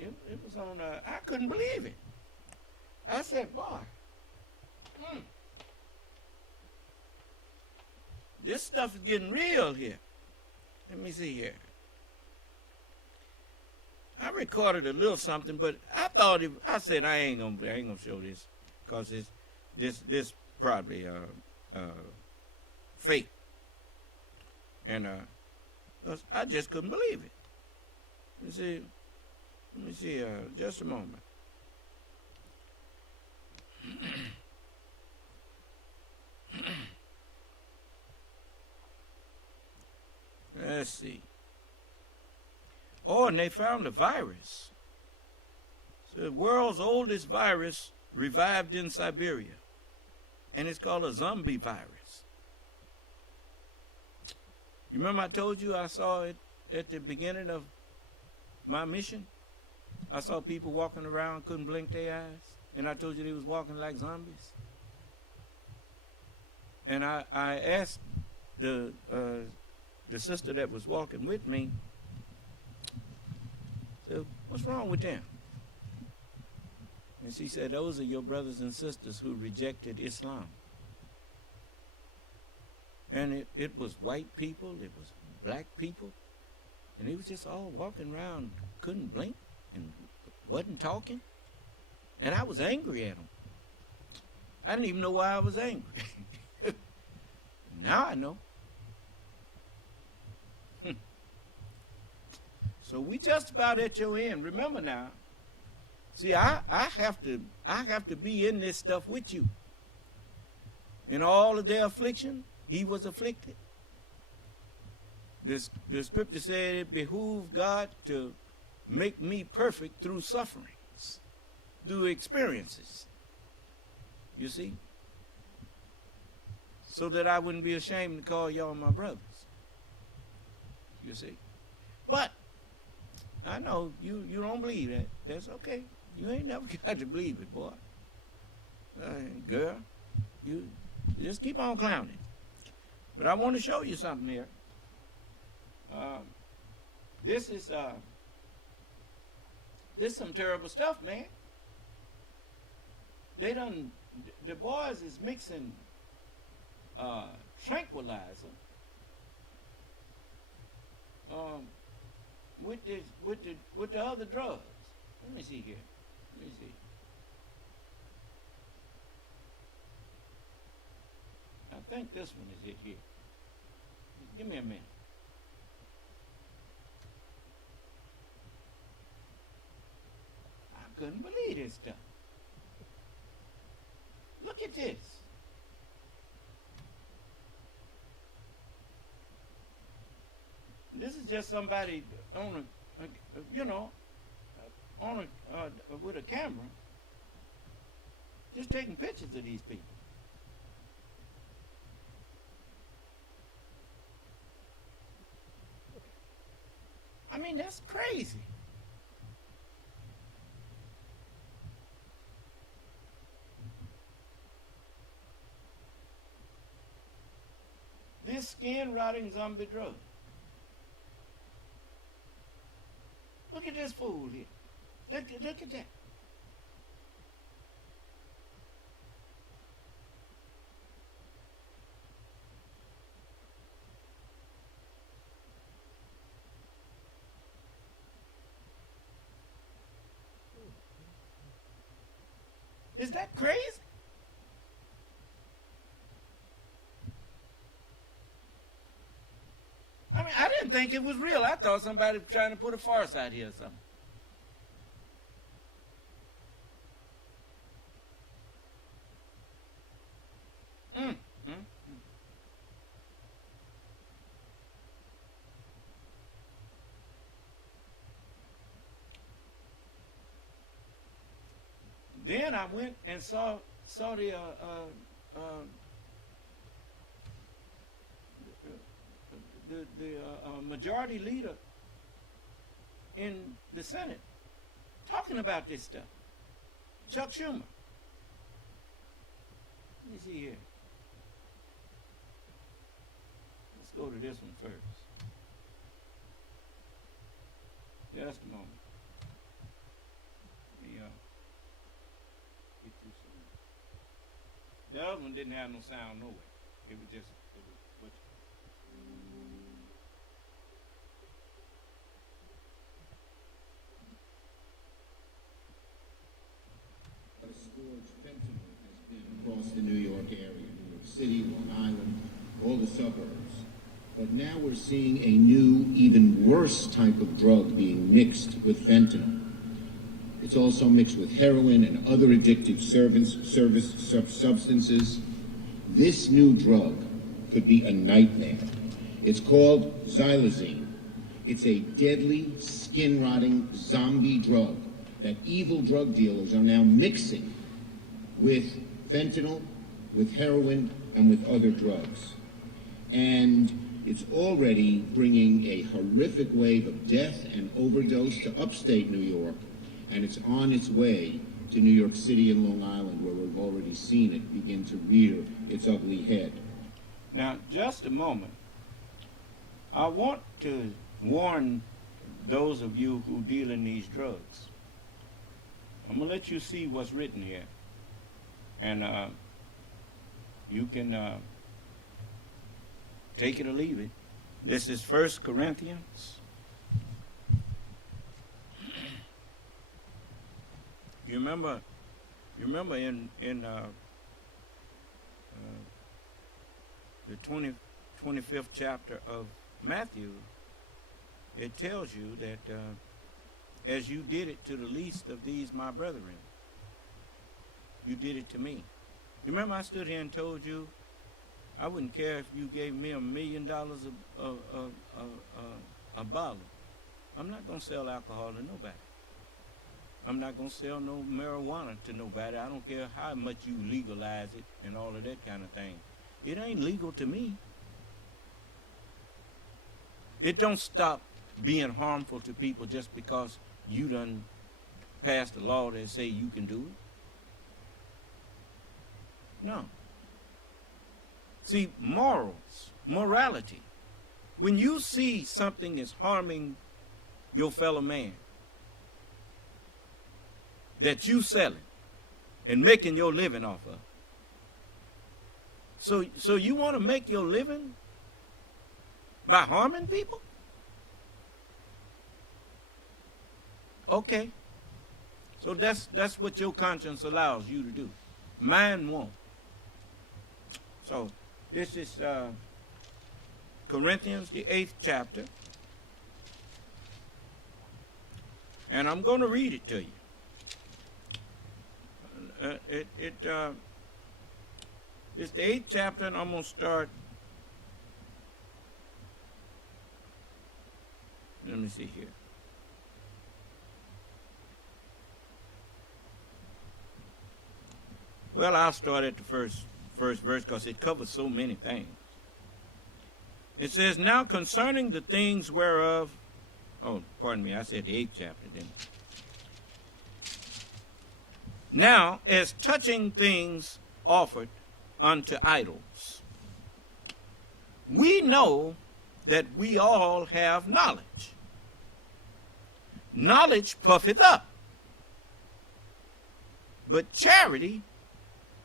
It was on, I couldn't believe it. I said, boy, this stuff is getting real here. Let me see here. I recorded a little something, but I thought I said I ain't gonna show this, because this probably fake, and I just couldn't believe it. Let me see, just a moment. Let's see. Oh, and they found a virus. So the world's oldest virus revived in Siberia. And it's called a zombie virus. You remember I told you I saw it at the beginning of my mission? I saw people walking around, couldn't blink their eyes. And I told you they was walking like zombies. And I asked the sister that was walking with me, so what's wrong with them? And she said, those are your brothers and sisters who rejected Islam. And it was white people, it was black people, and they was just all walking around, couldn't blink, and wasn't talking. And I was angry at them. I didn't even know why I was angry. Now I know. So we just about at your end. Remember now. See, I have to be in this stuff with you. In all of their affliction, he was afflicted. The scripture said it behooved God to make me perfect through sufferings, through experiences. You see? So that I wouldn't be ashamed to call y'all my brothers. You see? But I know you don't believe that. That's okay. You ain't never got to believe it, boy. Girl, you just keep on clowning. But I want to show you something here. This is some terrible stuff, man. The boys is mixing tranquilizer with the other drugs. Let me see here. Let me see. I think this one is it here. Give me a minute. I couldn't believe this stuff. Look at this. This is just somebody on with a camera, just taking pictures of these people. I mean, that's crazy. This skin-rotting zombie drug. Look at this fool here. Look at that. Is that crazy? I mean, I didn't think it was real. I thought somebody was trying to put a farce out here or something. Then I went and saw the majority leader in the Senate talking about this stuff, Chuck Schumer. Let me see here. Let's go to this one first. Just a moment. Let me get you some. The other one didn't have no sound no way. It was what scourge fentanyl has been across the New York area, New York City, Long Island, all the suburbs. But now we're seeing a new, even worse type of drug being mixed with fentanyl. It's also mixed with heroin and other addictive substances. This new drug could be a nightmare. It's called xylazine. It's a deadly, skin-rotting zombie drug that evil drug dealers are now mixing with fentanyl, with heroin, and with other drugs. And it's already bringing a horrific wave of death and overdose to upstate New York, and it's on its way to New York City and Long Island, where we've already seen it begin to rear its ugly head. Now, just a moment. I want to warn those of you who deal in these drugs. I'm going to let you see what's written here. And you can take it or leave it. This is 1 Corinthians. You remember in the 25th chapter of Matthew, it tells you that as you did it to the least of these my brethren, you did it to me. You remember I stood here and told you I wouldn't care if you gave me $1 million a bottle. I'm not going to sell alcohol to nobody. I'm not going to sell no marijuana to nobody. I don't care how much you legalize it and all of that kind of thing. It ain't legal to me. It don't stop being harmful to people just because you done passed a law that say you can do it. No. See, morality. When you see something is harming your fellow man, that you selling and making your living off of. So you want to make your living by harming people? Okay. So that's what your conscience allows you to do. Mine won't. So This is Corinthians, the 8th chapter. And I'm going to read it to you. It's the 8th chapter, and I'm going to start. Let me see here. Well, I'll start at the first verse because it covers so many things. It says, now concerning the things whereof, oh, pardon me, I said the 8th chapter, didn't I? Now, as touching things offered unto idols, we know that we all have knowledge. Knowledge puffeth up, but charity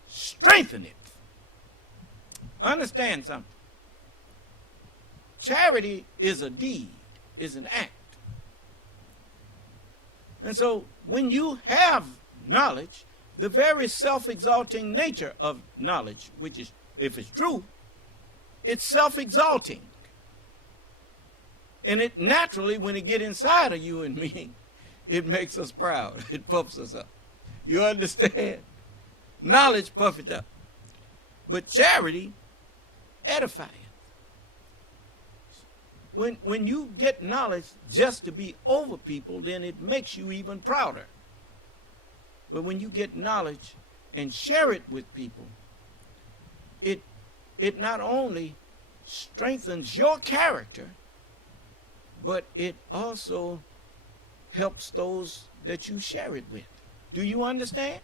strengtheneth. Understand something. Charity is a deed, is an act. And so when you have knowledge, the very self-exalting nature of knowledge, which is, if it's true, it's self-exalting. And it naturally, when it gets inside of you and me, it makes us proud. It puffs us up. You understand? Knowledge puffeth up. But charity edifieth. When you get knowledge just to be over people, then it makes you even prouder. But when you get knowledge and share it with people, it not only strengthens your character, but it also helps those that you share it with. Do you understand?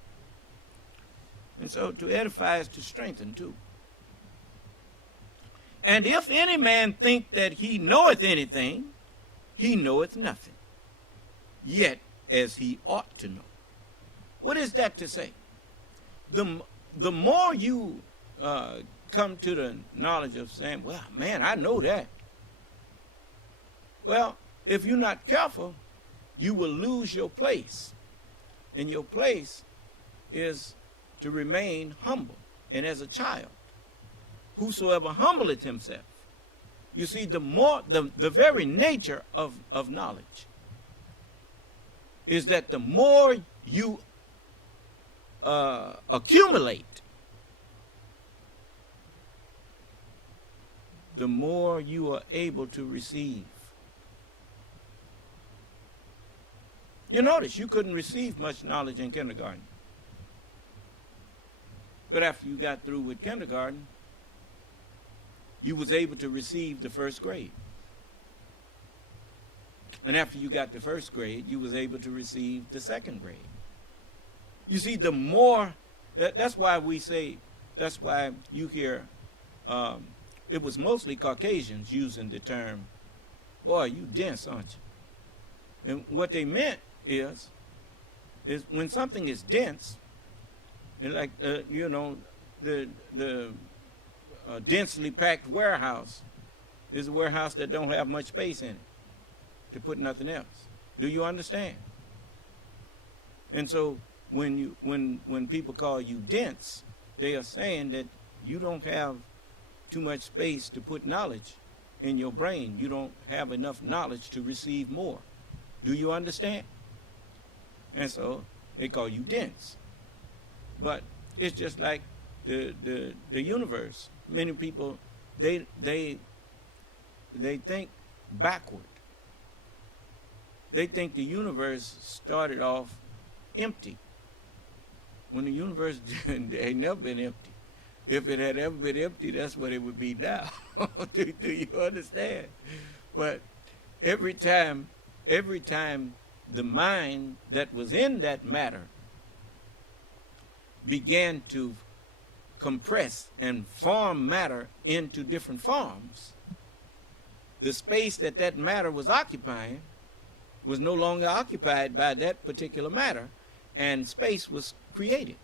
And so to edify is to strengthen too. And if any man think that he knoweth anything, he knoweth nothing, yet as he ought to know. What is that to say? The more you come to the knowledge of saying, well, man, I know that. Well, if you're not careful, you will lose your place. And your place is to remain humble. And as a child, whosoever humbleth himself. You see, the very nature of knowledge is that the more you accumulate, the more you are able to receive. You notice you couldn't receive much knowledge in kindergarten. But after you got through with kindergarten, you was able to receive the first grade. And after you got the first grade, you was able to receive the second grade. You see, the more, that's why we say, that's why you hear, it was mostly Caucasians using the term, boy, you dense, aren't you? And what they meant is when something is dense, and like, you know, the densely packed warehouse is a warehouse that don't have much space in it to put nothing else. Do you understand? And so when people call you dense, they are saying that you don't have too much space to put knowledge in your brain. You don't have enough knowledge to receive more. Do you understand? And so they call you dense. But it's just like the universe. Many people, they think backward. They think the universe started off empty. When the universe ain't never been empty. If it had ever been empty, that's what it would be now. Do you understand? But every time the mind that was in that matter began to compress and form matter into different forms, the space that matter was occupying was no longer occupied by that particular matter, and space was created.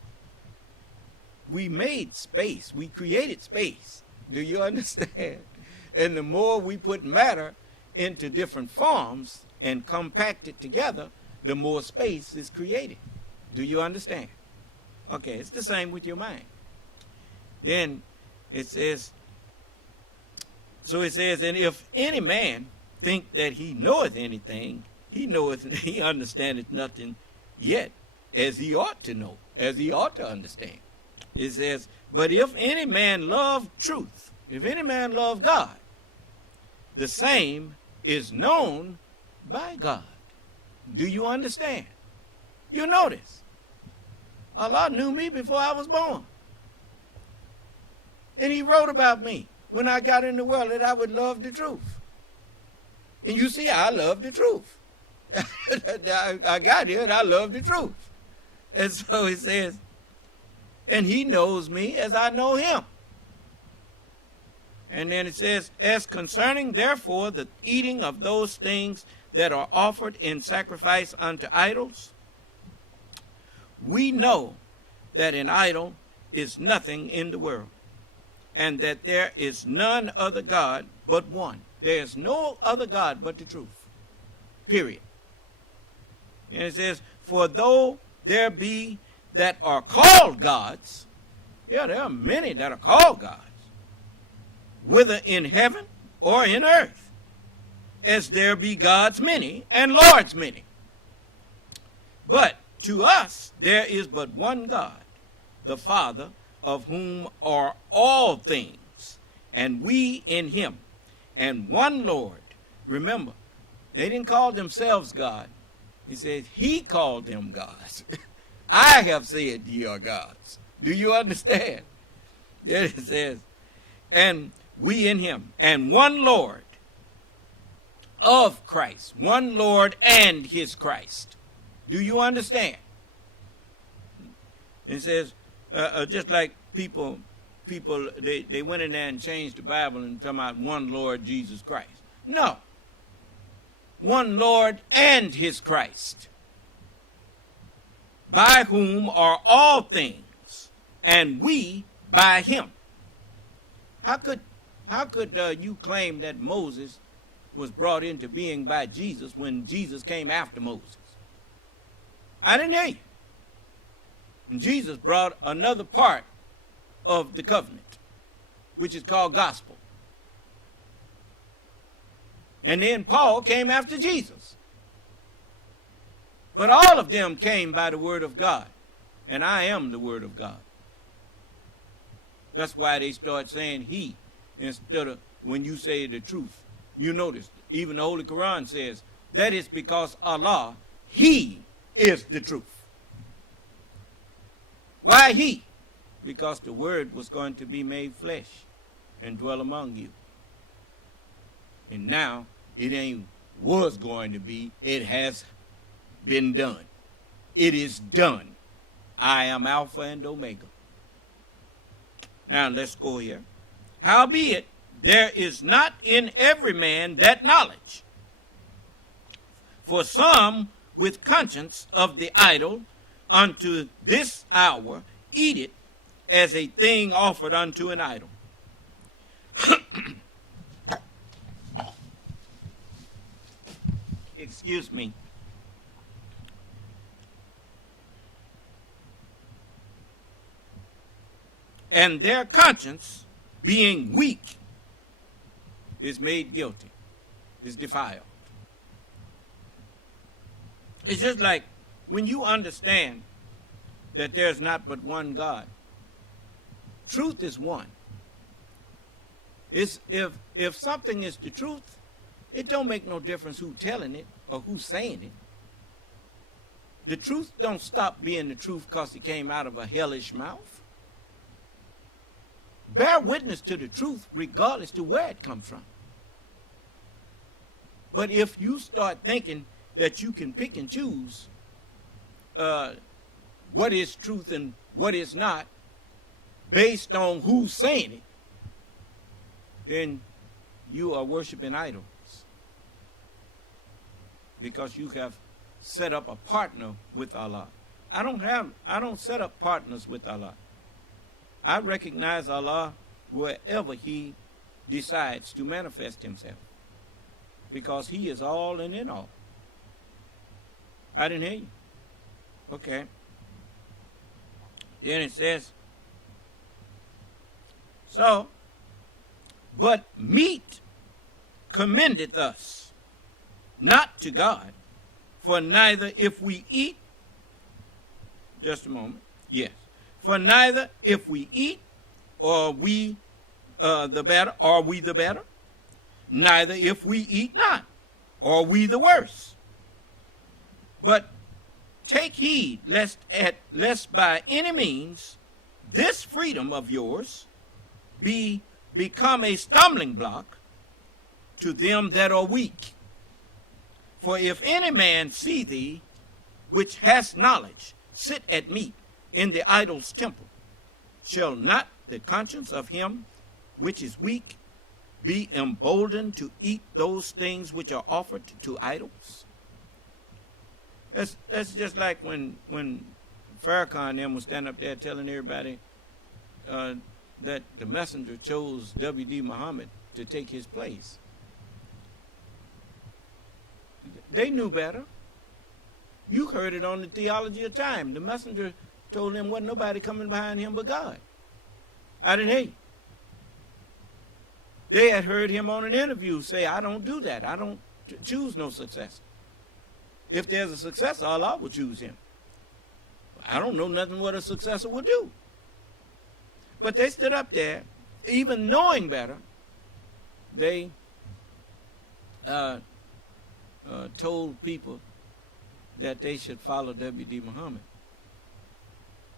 We made space. We created space. Do you understand? And the more we put matter into different forms and compact it together, the more space is created. Do you understand? Okay, it's the same with your mind. Then it says, So it says, and if any man think that he knoweth anything, he understandeth nothing yet, as he ought to know, as he ought to understand. It says, but if any man love truth, if any man love God, the same is known by God. Do you understand? You notice, Allah knew me before I was born. And he wrote about me when I got in the world that I would love the truth. And you see, I love the truth. I got here and I love the truth. And so he says, and he knows me as I know him. And then it says, as concerning therefore the eating of those things that are offered in sacrifice unto idols, we know that an idol is nothing in the world, and that there is none other God but one. There is no other God but the truth. Period. And it says, for though there be that are called gods, yeah, there are many that are called gods, whether in heaven or in earth, as there be gods many and lords many. But to us there is but one God, the Father, of whom are all things, and we in him, and one Lord. Remember, they didn't call themselves God. He says he called them gods. I have said ye are gods. Do you understand? Then it says, and we in him, and one Lord of Christ, one Lord and his Christ. Do you understand? It says, just like people, they went in there and changed the Bible and talking about one Lord Jesus Christ. No. One Lord and his Christ, by whom are all things, and we by him. How could you claim that Moses was brought into being by Jesus when Jesus came after Moses? I didn't hear you. And Jesus brought another part of the covenant, which is called gospel. And then Paul came after Jesus. But all of them came by the word of God. And I am the word of God. That's why they start saying he instead of when you say the truth. You notice, even the Holy Quran says, that is because Allah, he is the truth. Why he? Because the word was going to be made flesh and dwell among you. And now it ain't was going to be, it has been done. It is done. I am Alpha and Omega. Now let's go here. Howbeit, there is not in every man that knowledge. For some with conscience of the idol unto this hour eat it as a thing offered unto an idol. Excuse me. And their conscience, being weak, is made guilty, is defiled. It's just like when you understand that there's not but one God. Truth is one. It's if something is the truth, it don't make no difference who's telling it or who's saying it. The truth don't stop being the truth because it came out of a hellish mouth. Bear witness to the truth regardless to where it comes from. But if you start thinking that you can pick and choose what is truth and what is not based on who's saying it, then you are worshiping idols. Because you have set up a partner with Allah. I don't set up partners with Allah. I recognize Allah wherever he decides to manifest himself. Because he is all and in all. I didn't hear you. Okay. Then it says, so But meat commendeth us not to God, for neither if we eat, just a moment, yes, for neither if we eat or we the better, are we the better, neither if we eat not, are we the worse. But take heed lest by any means this freedom of yours become a stumbling block to them that are weak. For if any man see thee, which hast knowledge, sit at meat in the idol's temple, shall not the conscience of him which is weak be emboldened to eat those things which are offered to idols? That's just like when Farrakhan and them was standing up there telling everybody that the messenger chose W.D. Muhammad to take his place. They knew better. You heard it on the Theology of Time. The messenger told them wasn't nobody coming behind him but God. I didn't hate. They had heard him on an interview say, I don't do that. I don't choose no successor. If there's a successor, Allah will choose him. I don't know nothing what a successor would do. But they stood up there, even knowing better, they told people that they should follow W.D. Muhammad.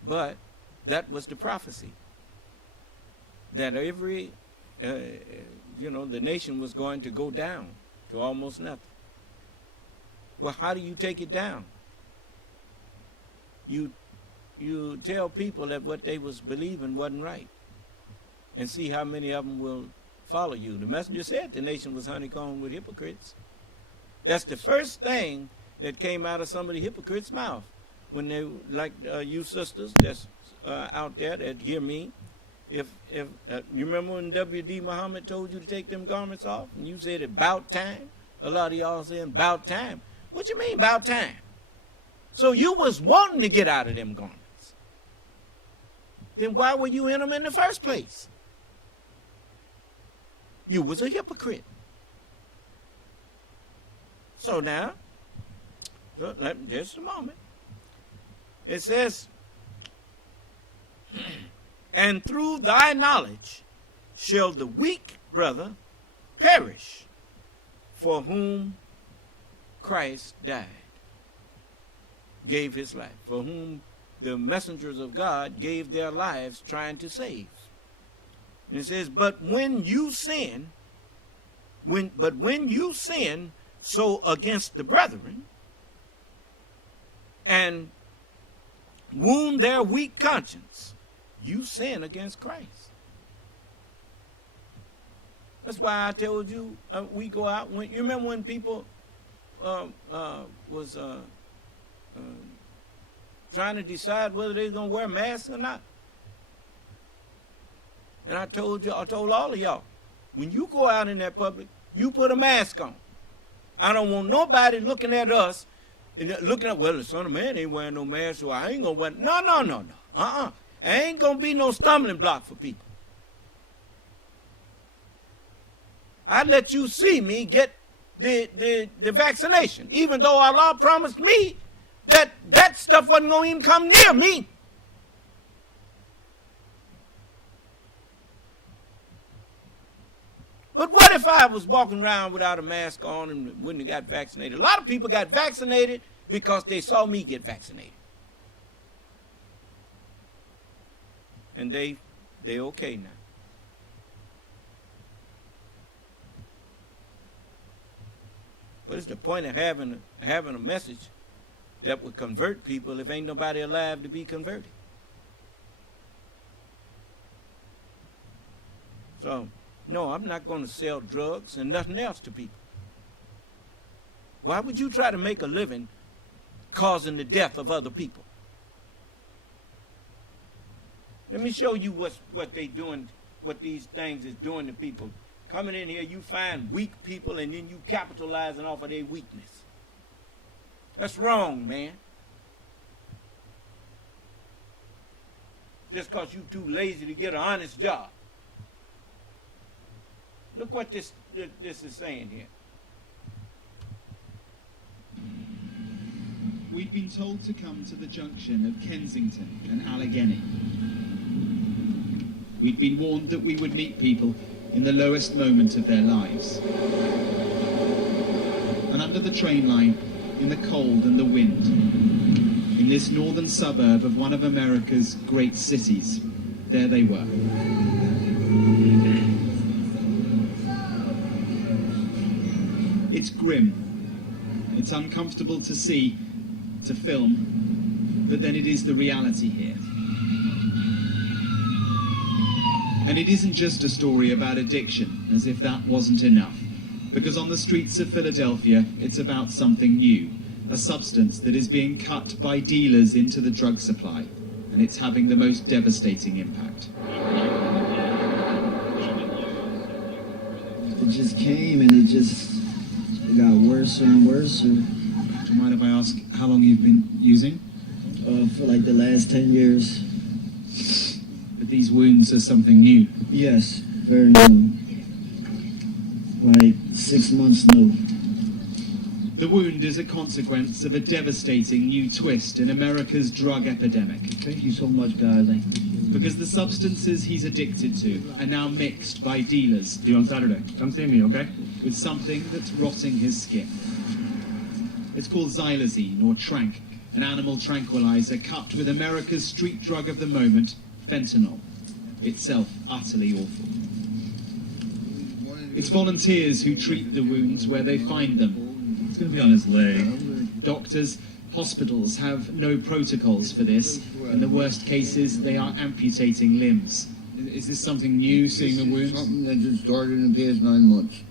But that was the prophecy, that every, the nation was going to go down to almost nothing. Well, how do you take it down? You tell people that what they was believing wasn't right, and see how many of them will follow you. The messenger said the nation was honeycombed with hypocrites. That's the first thing that came out of some of the hypocrites' mouth when they, like you sisters that's out there that hear me. If you remember when W.D. Muhammad told you to take them garments off, and you said about time. A lot of y'all saying about time. What you mean about time? So you was wanting to get out of them garments. Then why were you in them in the first place? You was a hypocrite. So now, just a moment. It says, and through thy knowledge shall the weak brother perish, for whom Christ died, gave his life, for whom the messengers of God gave their lives trying to save. And it says, but when you sin so against the brethren, and wound their weak conscience, you sin against Christ. That's why I told you we go out. You remember when people was trying to decide whether they was going to wear masks or not? And I told all of y'all, when you go out in that public, you put a mask on. I don't want nobody looking at us and looking at, well, the Son of Man ain't wearing no mask, so I ain't going to wear. No. I ain't going to be no stumbling block for people. I'd let you see me get the vaccination, even though Allah promised me that stuff wasn't going to even come near me. But what if I was walking around without a mask on and wouldn't have got vaccinated? A lot of people got vaccinated because they saw me get vaccinated. And they okay now. What is the point of having a message that would convert people if ain't nobody alive to be converted? So, no, I'm not going to sell drugs and nothing else to people. Why would you try to make a living causing the death of other people? Let me show you what they doing, what these things is doing to people. Coming in here, you find weak people and then you capitalizing off of their weakness. That's wrong, man. Just because you too lazy to get an honest job. Look what this is saying here. We'd been told to come to the junction of Kensington and Allegheny. We'd been warned that we would meet people in the lowest moment of their lives. And under the train line, in the cold and the wind, in this northern suburb of one of America's great cities, there they were. It's grim. It's uncomfortable to see, to film, but then it is the reality here. And it isn't just a story about addiction, as if that wasn't enough. Because on the streets of Philadelphia, it's about something new, a substance that is being cut by dealers into the drug supply, and it's having the most devastating impact. It just came and it got worse and worse. Do you mind if I ask how long you've been using? For like the last 10 years. But these wounds are something new? Yes, very new. Like 6 months new. The wound is a consequence of a devastating new twist in America's drug epidemic. Thank you so much, guys. Because the substances he's addicted to are now mixed by dealers. See you on Saturday. Come see me, okay? With something that's rotting his skin. It's called xylazine, or trank, an animal tranquilizer cut with America's street drug of the moment, fentanyl. Itself utterly awful. It's volunteers who treat the wounds where they find them. It's going to be on his leg. Doctors, hospitals have no protocols for this. In the worst cases, they are amputating limbs. Is this something new, seeing the wounds? Something that just started in the past 9 months.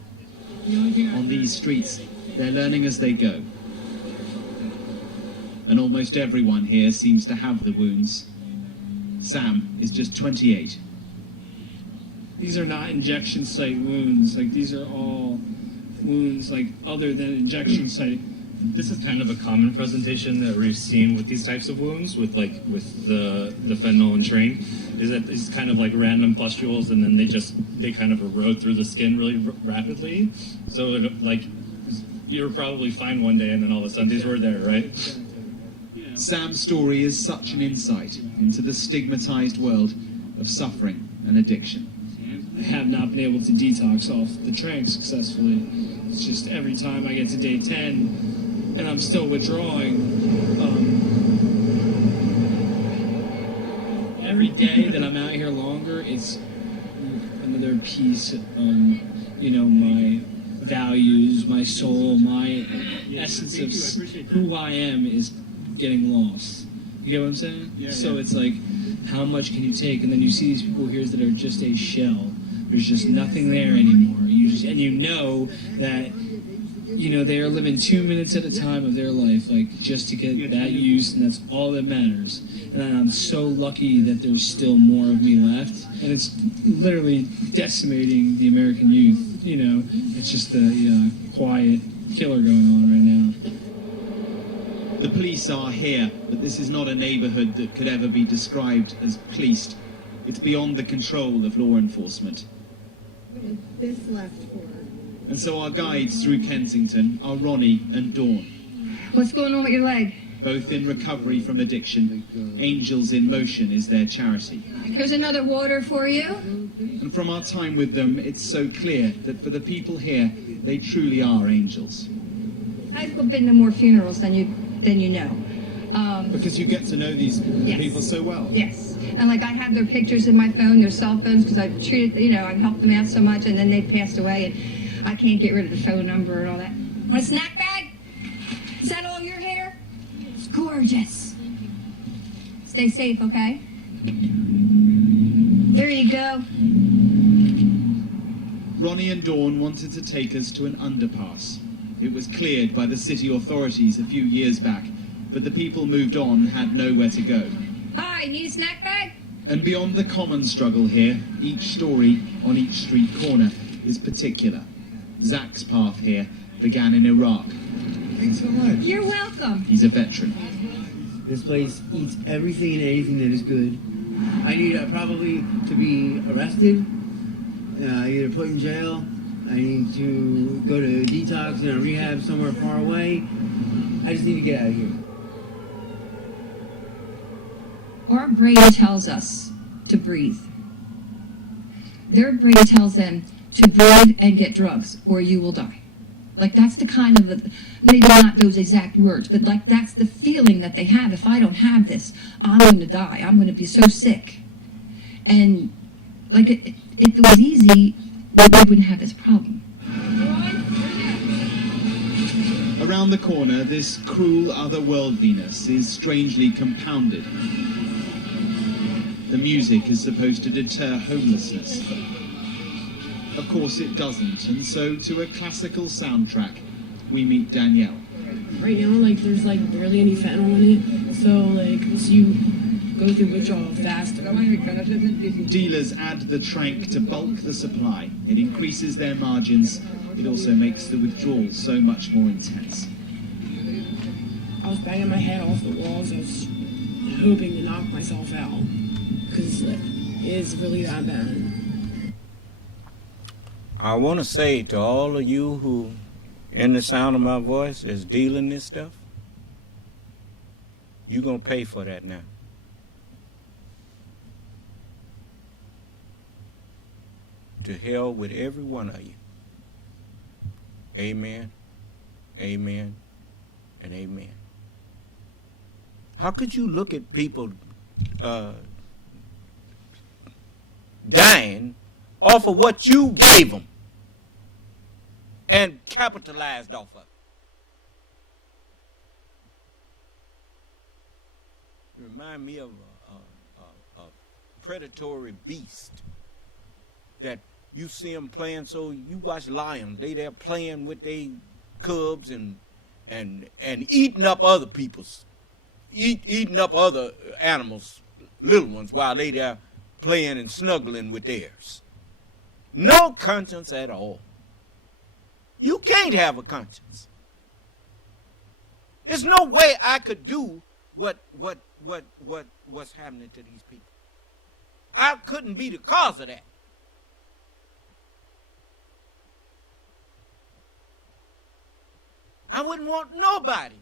On these streets, they're learning as they go. And almost everyone here seems to have the wounds. Sam is just 28. These are not injection site wounds. Like, these are all wounds, like, other than injection site. This is kind of a common presentation that we've seen with these types of wounds, with the fentanyl and train, is that it's kind of like random pustules, and then they kind of erode through the skin really rapidly. So, you'll probably fine one day, and then all of a sudden these were there, right? Sam's story is such an insight into the stigmatized world of suffering and addiction. I have not been able to detox off the trank successfully. It's just every time I get to day 10 and I'm still withdrawing, every day that I'm out here longer, it's another piece of, my values, my soul, my essence of who I am is getting lost. You get what I'm saying? Yeah, so yeah. It's like, how much can you take? And then you see these people here that are just a shell. There's just nothing there anymore. You know that, they are living 2 minutes at a time of their life, like, just to get that use, and that's all that matters. And I'm so lucky that there's still more of me left. And it's literally decimating the American youth. It's just the quiet killer going on right now. The police are here, but this is not a neighborhood that could ever be described as policed. It's beyond the control of law enforcement. This left for. And so our guides through Kensington are Ronnie and Dawn. What's going on with your leg? Both in recovery from addiction. Angels in Motion is their charity. Here's another water for you. And from our time with them, it's so clear that for the people here, they truly are angels. I've been to more funerals than you know. Because you get to know these people so well. Yes. And I have their pictures in my phone, their cell phones, because I've treated, I've helped them out so much, and then they passed away, and I can't get rid of the phone number and all that. Want a snack bag? Is that all your hair? It's gorgeous. Stay safe, okay? There you go. Ronnie and Dawn wanted to take us to an underpass. It was cleared by the city authorities a few years back, but the people moved on, had nowhere to go. Hi, need a snack bag? And beyond the common struggle here, each story on each street corner is particular. Zach's path here began in Iraq. Thanks so much. You're welcome. He's a veteran. This place eats everything and anything that is good. I need probably to be arrested, either put in jail, I need to go to detox and a rehab somewhere far away. I just need to get out of here. Our brain tells us to breathe. Their brain tells them to breathe and get drugs, or you will die. Like, that's the kind of, maybe not those exact words, but like, that's the feeling that they have. If I don't have this, I'm going to die. I'm going to be so sick. And like, if it was easy, we wouldn't have this problem. Around the corner, this cruel otherworldliness is strangely compounded. The music is supposed to deter homelessness. Of course it doesn't, and so to a classical soundtrack, we meet Danielle. Right now, like, there's like barely any fentanyl in it, so like, so you go through withdrawal faster. Dealers add the trank to bulk the supply. It increases their margins. It also makes the withdrawal so much more intense. I was banging my head off the walls. I was hoping to knock myself out because like, it's really that bad. I want to say to all of you who, in the sound of my voice, is dealing this stuff, you're going to pay for that now. To hell with every one of you. Amen, amen, and amen. How could you look at people dying off of what you gave them and capitalized off of it? You remind me of a predatory beast that you see them playing. So you watch lions, they there playing with their cubs and eating up other people's, eating up other animals, little ones, while they there playing and snuggling with theirs. No conscience at all. You can't have a conscience. There's no way I could do what's happening to these people. I couldn't be the cause of that. I wouldn't want nobody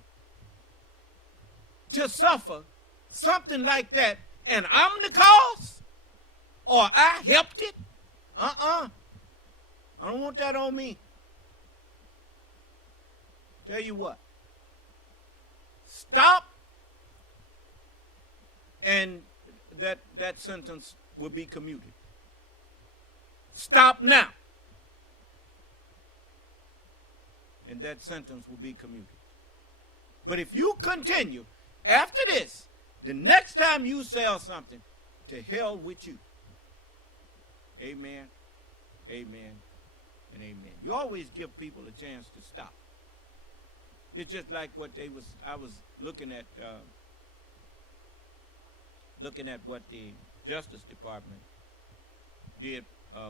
to suffer something like that, and I'm the cause, or I helped it. I don't want that on me. Tell you what. Stop, and that sentence will be commuted. Stop now. And that sentence will be commuted. But if you continue after this, the next time you sell something, to hell with you. Amen, amen, and amen. You always give people a chance to stop. It's just like what I was looking at what the Justice Department did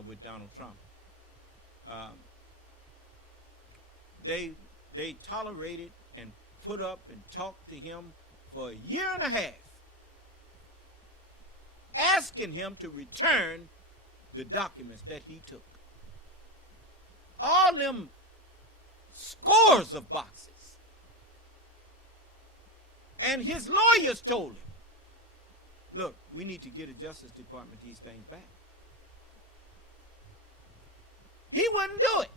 with Donald Trump. They tolerated and put up and talked to him for a year and a half, asking him to return the documents that he took. All them scores of boxes. And his lawyers told him, look, we need to get the Justice Department these things back. He wouldn't do it.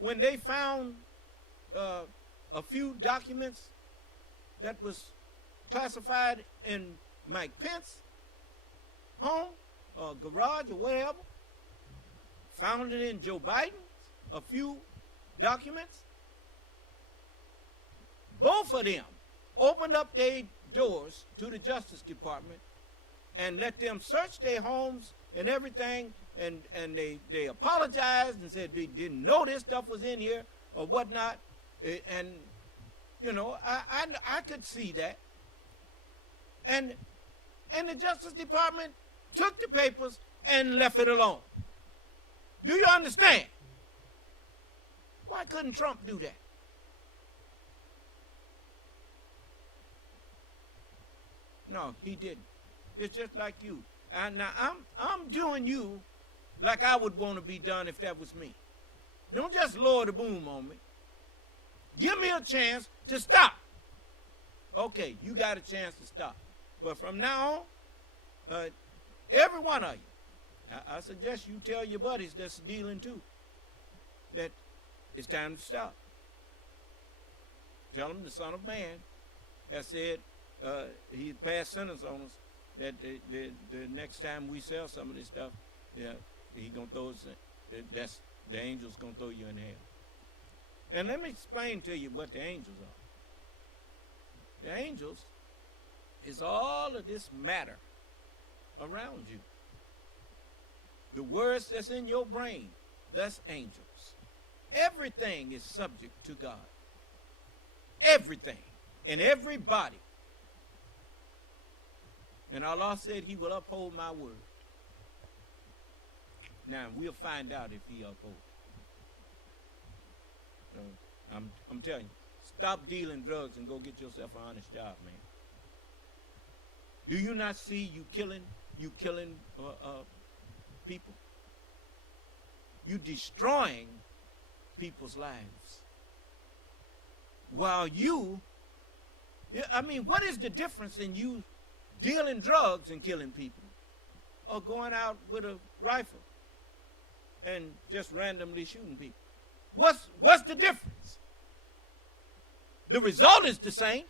When they found a few documents that was classified in Mike Pence's home or garage or whatever, found it in Joe Biden's, a few documents, both of them opened up their doors to the Justice Department and let them search their homes and everything, and they apologized and said they didn't know this stuff was in here or whatnot. And, you know, I could see that. And the Justice Department took the papers and left it alone. Do you understand? Why couldn't Trump do that? No, he didn't. It's just like you. And now I'm doing you like I would want to be done if that was me. Don't just lower the boom on me. Give me a chance to stop. Okay, you got a chance to stop. But from now on, every one of you, I suggest you tell your buddies that's dealing too that it's time to stop. Tell them the Son of Man has said he passed sentence on us that the next time we sell some of this stuff, yeah, he gonna throw us. That's the angels gonna throw you in hell. And let me explain to you what the angels are. The angels is all of this matter around you. The words that's in your brain, that's angels. Everything is subject to God. Everything and everybody. And Allah said he will uphold my word. Now we'll find out if he upholds. I'm telling you, stop dealing drugs and go get yourself an honest job, man. Do you not see you killing people? You destroying people's lives. While what is the difference in you dealing drugs and killing people or going out with a rifle and just randomly shooting people? What's the difference? The result is the same.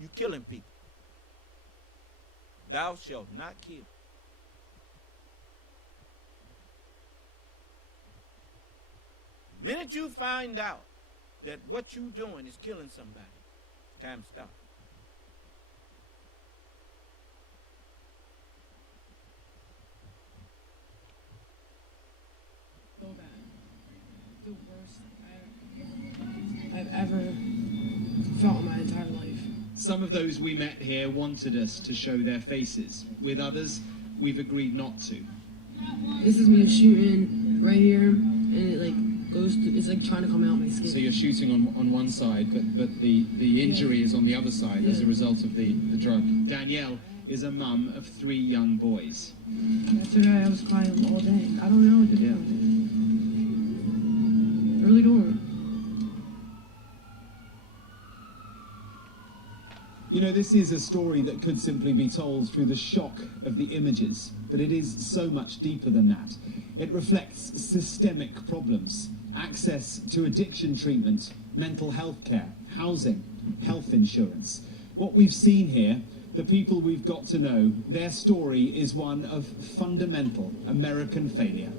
You killing people. Thou shalt not kill. The minute you find out that what you're doing is killing somebody, it's time to stop. So bad. The worst I've ever felt in my entire life. Some of those we met here wanted us to show their faces. With others, we've agreed not to. This is me shooting right here, and it like goes through, it's like trying to come out my skin. So you're shooting on one side, but the injury is on the other side as a result of the drug. Danielle is a mum of 3 young boys. Yesterday I was crying all day. I don't know what to do. I really don't. You know, this is a story that could simply be told through the shock of the images, but it is so much deeper than that. It reflects systemic problems, access to addiction treatment, mental health care, housing, health insurance. What we've seen here, the people we've got to know, their story is one of fundamental American failure.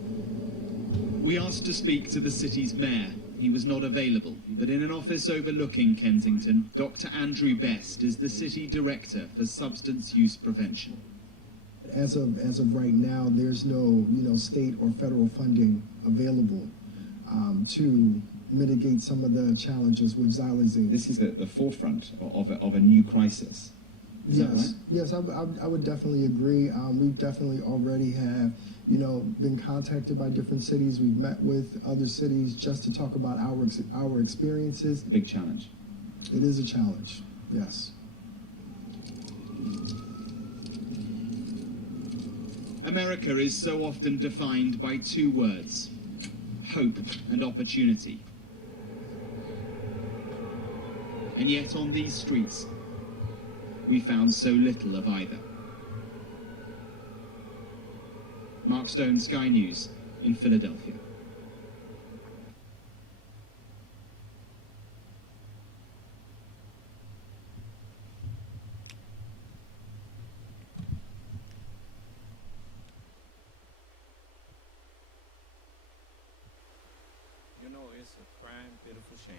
We asked to speak to the city's mayor. He was not available, but in an office overlooking Kensington, Dr. Andrew Best is the city director for substance use prevention. As of right now, there's no state or federal funding available to mitigate some of the challenges with xylazine. This is the forefront of a new crisis. Is that right? Yes, I would definitely agree. We definitely already have, been contacted by different cities. We've met with other cities just to talk about our experiences. Big challenge. It is a challenge, yes. America is so often defined by 2 words, hope and opportunity. And yet on these streets, we found so little of either. Mark Stone, Sky News, in Philadelphia. You know, it's a crying, pitiful shame.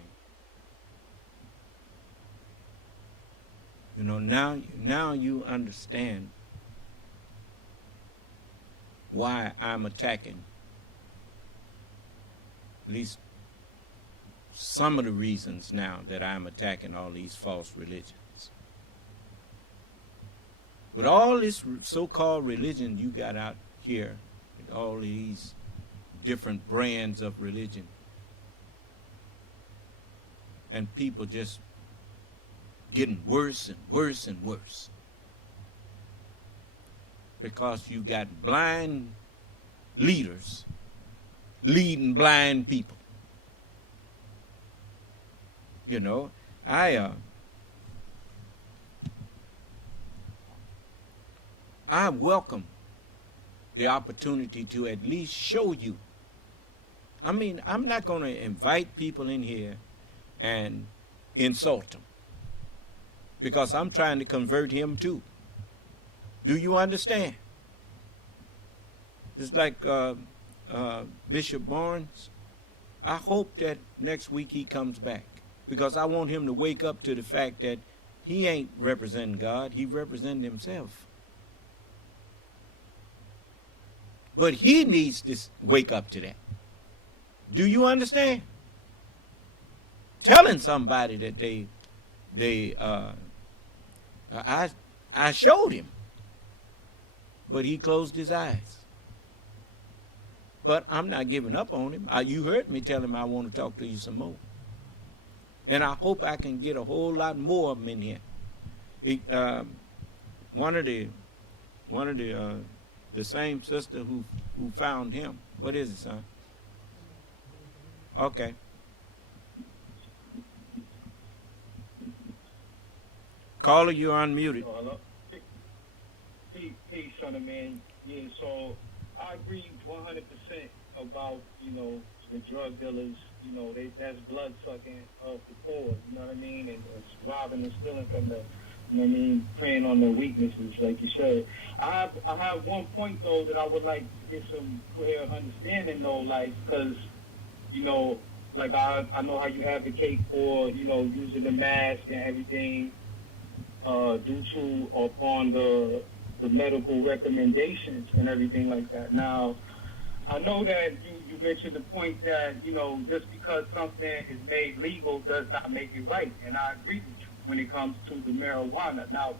You know, now you understand why I'm attacking at least some of the reasons now that I'm attacking all these false religions. With all this so-called religion you got out here, with all these different brands of religion, and people just getting worse and worse and worse. Because you got blind leaders leading blind people. You know, I welcome the opportunity to at least show you. I mean, I'm not going to invite people in here and insult them, because I'm trying to convert him too. Do you understand? It's like Bishop Barnes. I hope that next week he comes back, because I want him to wake up to the fact that he ain't representing God, he representing himself. But he needs to wake up to that. Do you understand? Telling somebody that I showed him, but he closed his eyes. But I'm not giving up on him. You heard me tell him I want to talk to you some more. And I hope I can get a whole lot more of them in here. One of the same sister who found him. What is it, son? Okay. Caller, you're unmuted. Hello. Peace, son of man. Yeah, so I agree 100% about, the drug dealers, that's blood sucking of the poor, you know what I mean? And it's robbing and stealing from the, preying on their weaknesses, like you said. I have one point, though, that I would like to get some clear understanding, though, like, because, like I know how you advocate for, using the mask and everything due to upon the medical recommendations and everything like that. Now, I know that you mentioned the point that, just because something is made legal does not make it right. And I agree with you when it comes to the marijuana. Now,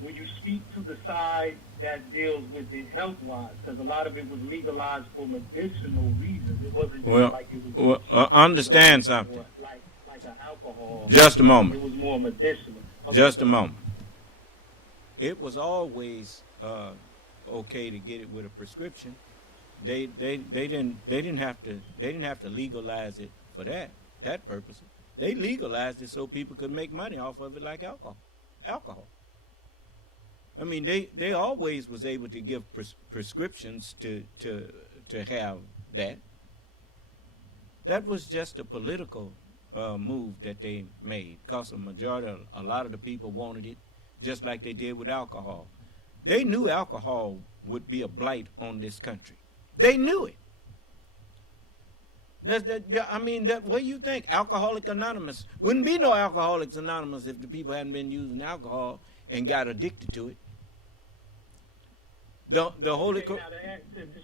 when you speak to the side that deals with it health-wise, because a lot of it was legalized for medicinal reasons. It wasn't just like it was... Understand something. Like an alcohol. Just a moment. It was more medicinal. Okay. Just a moment. It was always okay to get it with a prescription. They didn't have to legalize it for that purpose. They legalized it so people could make money off of it, like alcohol. I mean, they always was able to give prescriptions to have that. That was just a political move that they made, because a lot of the people wanted it, just like they did with alcohol. They knew alcohol would be a blight on this country. They knew it. What do you think? Alcoholic Anonymous wouldn't be no Alcoholics Anonymous if the people hadn't been using alcohol and got addicted to it. The Holy to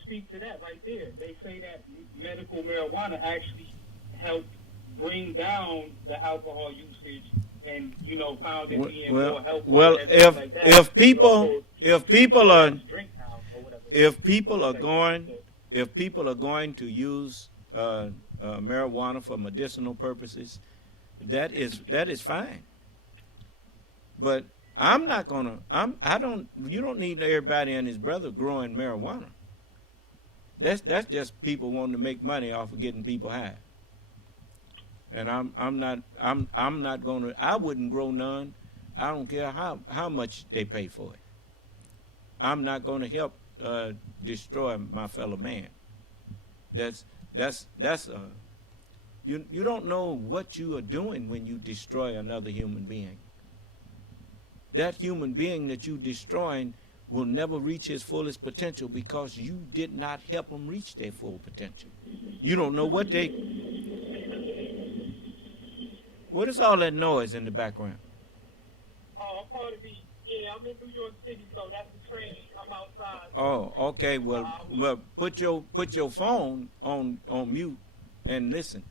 speak to that right there, they say that medical marijuana actually helped bring down the alcohol usage, and found it being more helpful. Well, if people are going to use marijuana for medicinal purposes, that is fine. But I'm not gonna. You don't need everybody and his brother growing marijuana. That's just people wanting to make money off of getting people high. And I'm not gonna. I wouldn't grow none. I don't care how much they pay for it. I'm not gonna help destroy my fellow man. You don't know what you are doing when you destroy another human being. That human being that you destroying will never reach his fullest potential because you did not help him reach their full potential. You don't know what is all that noise in the background? Oh, I'm part of the... Yeah, I'm in New York City, so that's the train. I'm outside. Oh, okay. Well, put your phone on mute and listen.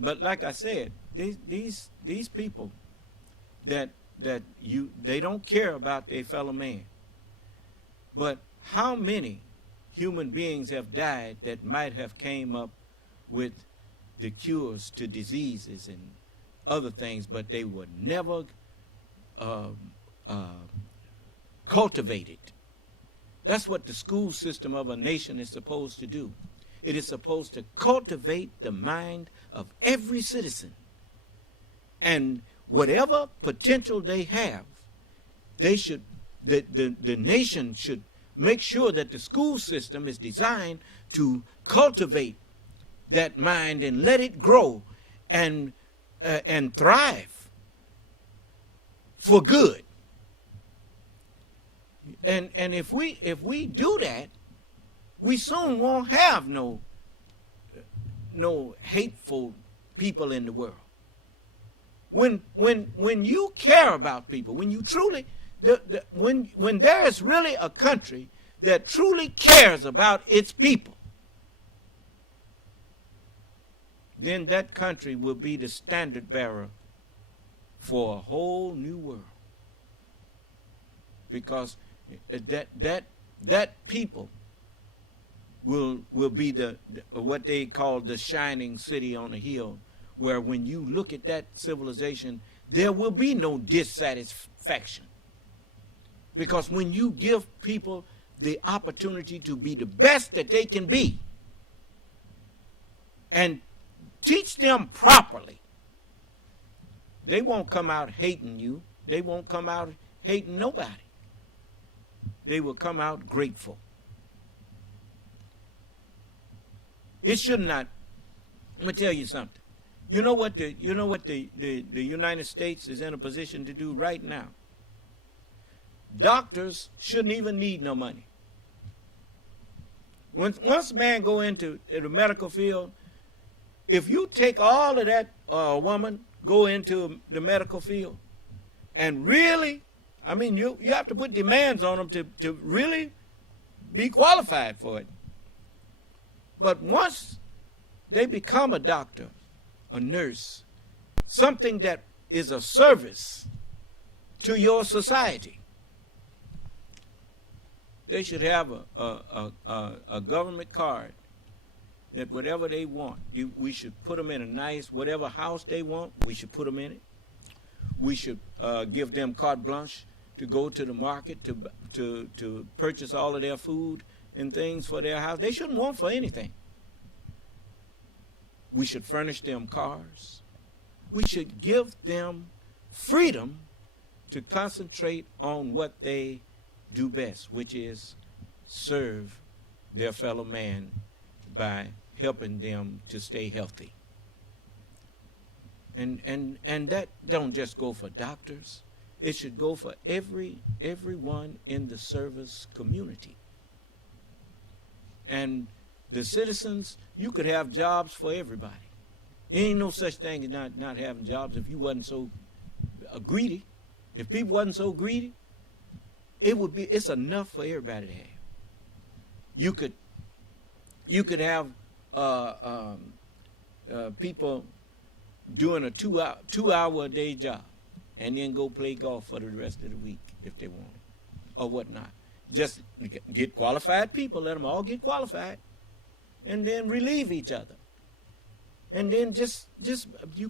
But like I said, these people they don't care about their fellow man. But how many human beings have died that might have came up with the cures to diseases other things, but they were never cultivated. That's what the school system of a nation is supposed to do. It is supposed to cultivate the mind of every citizen. And whatever potential they have, they should, the nation should make sure that the school system is designed to cultivate that mind and let it grow and thrive for good. And if we do that, we soon won't have no hateful people in the world. When you care about people, when you truly, when there is really a country that truly cares about its people, then that country will be the standard bearer for a whole new world. Because that people will be the what they call the shining city on a hill, where when you look at that civilization, there will be no dissatisfaction. Because when you give people the opportunity to be the best that they can be and teach them properly, they won't come out hating you. They won't come out hating nobody. They will come out grateful. It should not. Let me tell you something. You know what the United States is in a position to do right now? Doctors shouldn't even need no money. Once a man go into the medical field, if you take all of that woman, go into the medical field, and really, I mean, you have to put demands on them to really be qualified for it. But once they become a doctor, a nurse, something that is a service to your society, they should have a government card that whatever they want, we should put them in a nice, whatever house they want, we should put them in it. We should give them carte blanche to go to the market to purchase all of their food and things for their house. They shouldn't want for anything. We should furnish them cars. We should give them freedom to concentrate on what they do best, which is serve their fellow man by helping them to stay healthy. And that don't just go for doctors. It should go for everyone in the service community. And the citizens, you could have jobs for everybody. There ain't no such thing as not having jobs if you wasn't so greedy. If people wasn't so greedy, it's enough for everybody to have. You could have people doing a two hour a day job and then go play golf for the rest of the week if they want it or whatnot. Just get qualified people, let them all get qualified, and then relieve each other. And then just you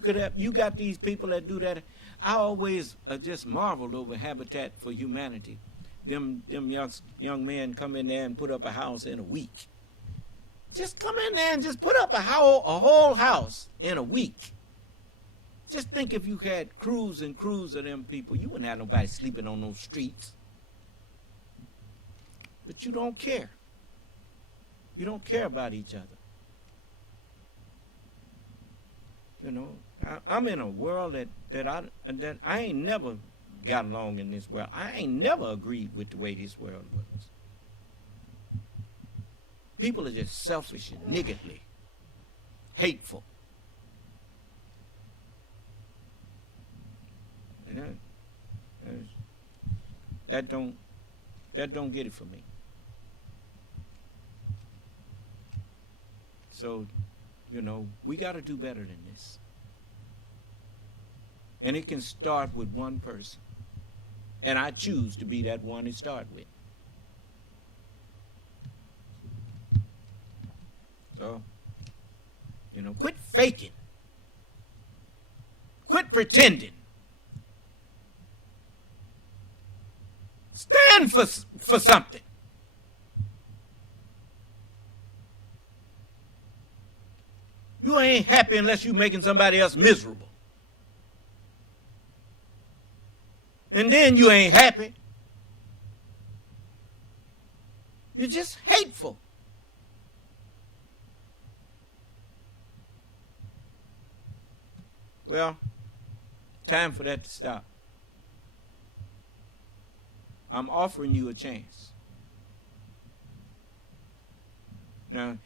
got these people that do that. I always just marveled over Habitat for Humanity. Them young men come in there and put up a house in a week. Just come in there and just put up a whole house in a week. Just think if you had crews and crews of them people, you wouldn't have nobody sleeping on those streets. But you don't care. You don't care about each other. You know, I'm in a world that I ain't never got along in this world. I ain't never agreed with the way this world was. People are just selfish and niggardly, hateful. And that don't get it for me. So, you know, we got to do better than this. And it can start with one person. And I choose to be that one to start with. So, you know, quit faking. Quit pretending. Stand for something. You ain't happy unless you're making somebody else miserable. And then you ain't happy. You're just hateful. Well, time for that to stop. I'm offering you a chance. Now,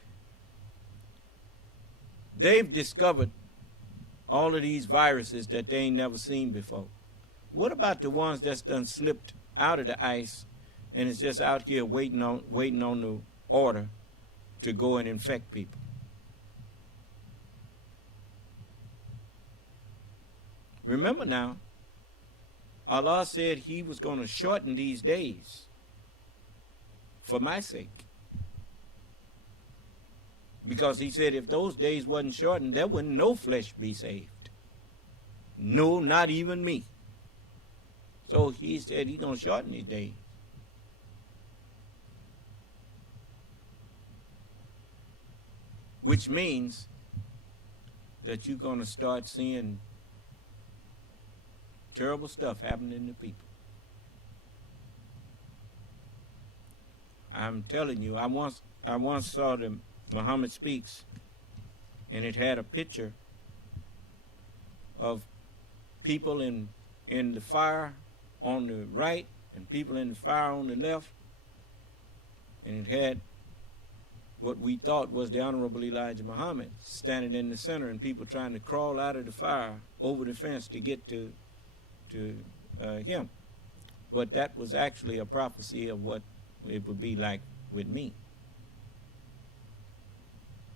they've discovered all of these viruses that they ain't never seen before. What about the ones that's done slipped out of the ice and is just out here waiting on the order to go and infect people? Remember now, Allah said he was going to shorten these days for my sake. Because he said if those days wasn't shortened, there wouldn't no flesh be saved. No, not even me. So he said he's going to shorten these days. Which means that you're going to start seeing terrible stuff happening to people. I'm telling you, I once saw the Muhammad Speaks, and it had a picture of people in the fire on the right and people in the fire on the left, and it had what we thought was the Honorable Elijah Muhammad standing in the center and people trying to crawl out of the fire over the fence to get to him. But that was actually a prophecy of what it would be like with me.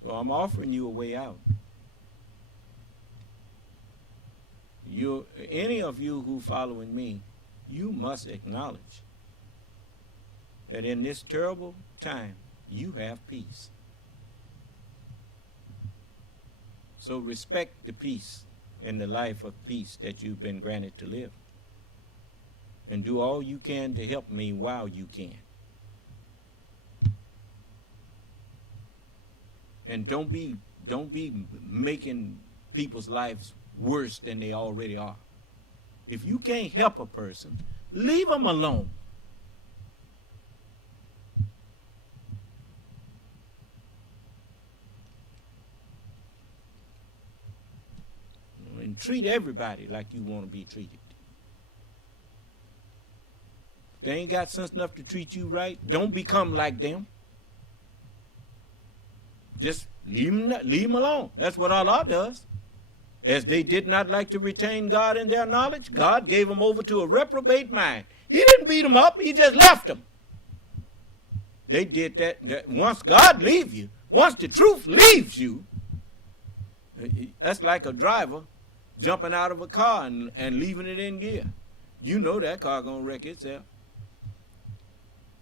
So I'm offering you a way out. Any of you who following me, you must acknowledge that in this terrible time, you have peace. So respect the peace and the life of peace that you've been granted to live. And do all you can to help me while you can. And don't be making people's lives worse than they already are. If you can't help a person, leave them alone. And treat everybody like you want to be treated. If they ain't got sense enough to treat you right, don't become like them. Just leave them alone. That's what Allah does. As they did not like to retain God in their knowledge, God gave them over to a reprobate mind. He didn't beat them up. He just left them. They did that. Once God leaves you, once the truth leaves you, that's like a driver jumping out of a car and leaving it in gear. You know that car going to wreck itself.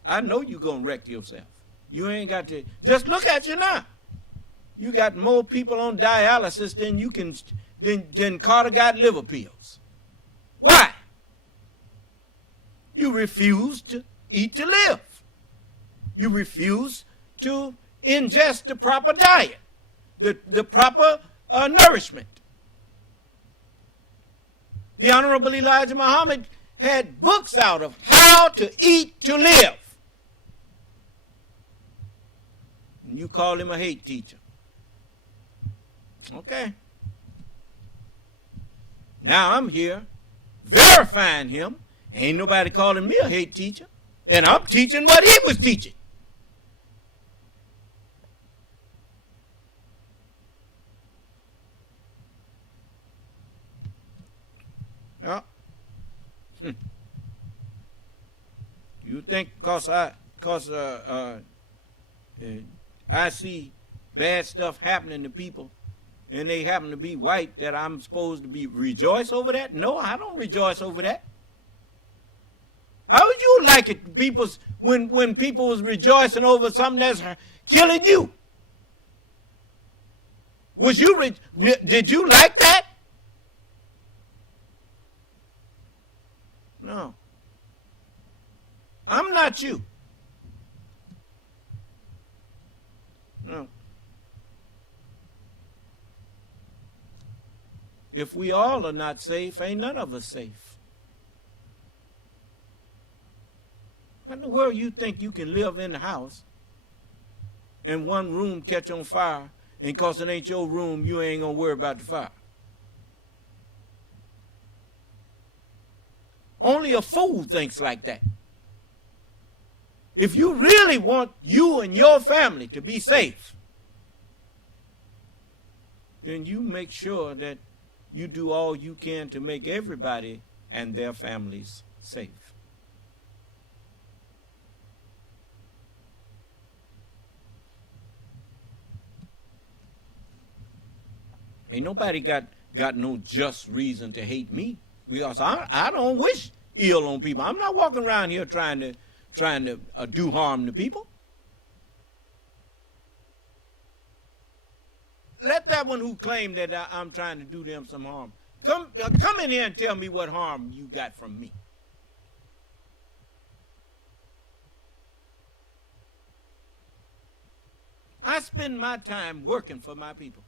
I know you're going to wreck yourself. You ain't got to. Just look at you now. You got more people on dialysis than Carter got liver pills. Why? You refuse to eat to live. You refuse to ingest the proper diet, the proper nourishment. The Honorable Elijah Muhammad had books out of how to eat to live. And you call him a hate teacher. Okay. Now I'm here verifying him. Ain't nobody calling me a hate teacher. And I'm teaching what he was teaching. No. You think because I see bad stuff happening to people and they happen to be white that I'm supposed to rejoice over that? No, I don't rejoice over that. How would you like it when people was rejoicing over something that's killing you? Did you like that? No. I'm not you. No. If we all are not safe, ain't none of us safe. How in the world you think you can live in the house and one room catch on fire, and because it ain't your room, you ain't going to worry about the fire? Only a fool thinks like that. If you really want you and your family to be safe, then you make sure that you do all you can to make everybody and their families safe. Ain't nobody got no just reason to hate me, because I don't wish ill on people. I'm not walking around here trying to do harm to people. Let that one who claimed that I'm trying to do them some harm come in here and tell me what harm you got from me. I spend my time working for my people.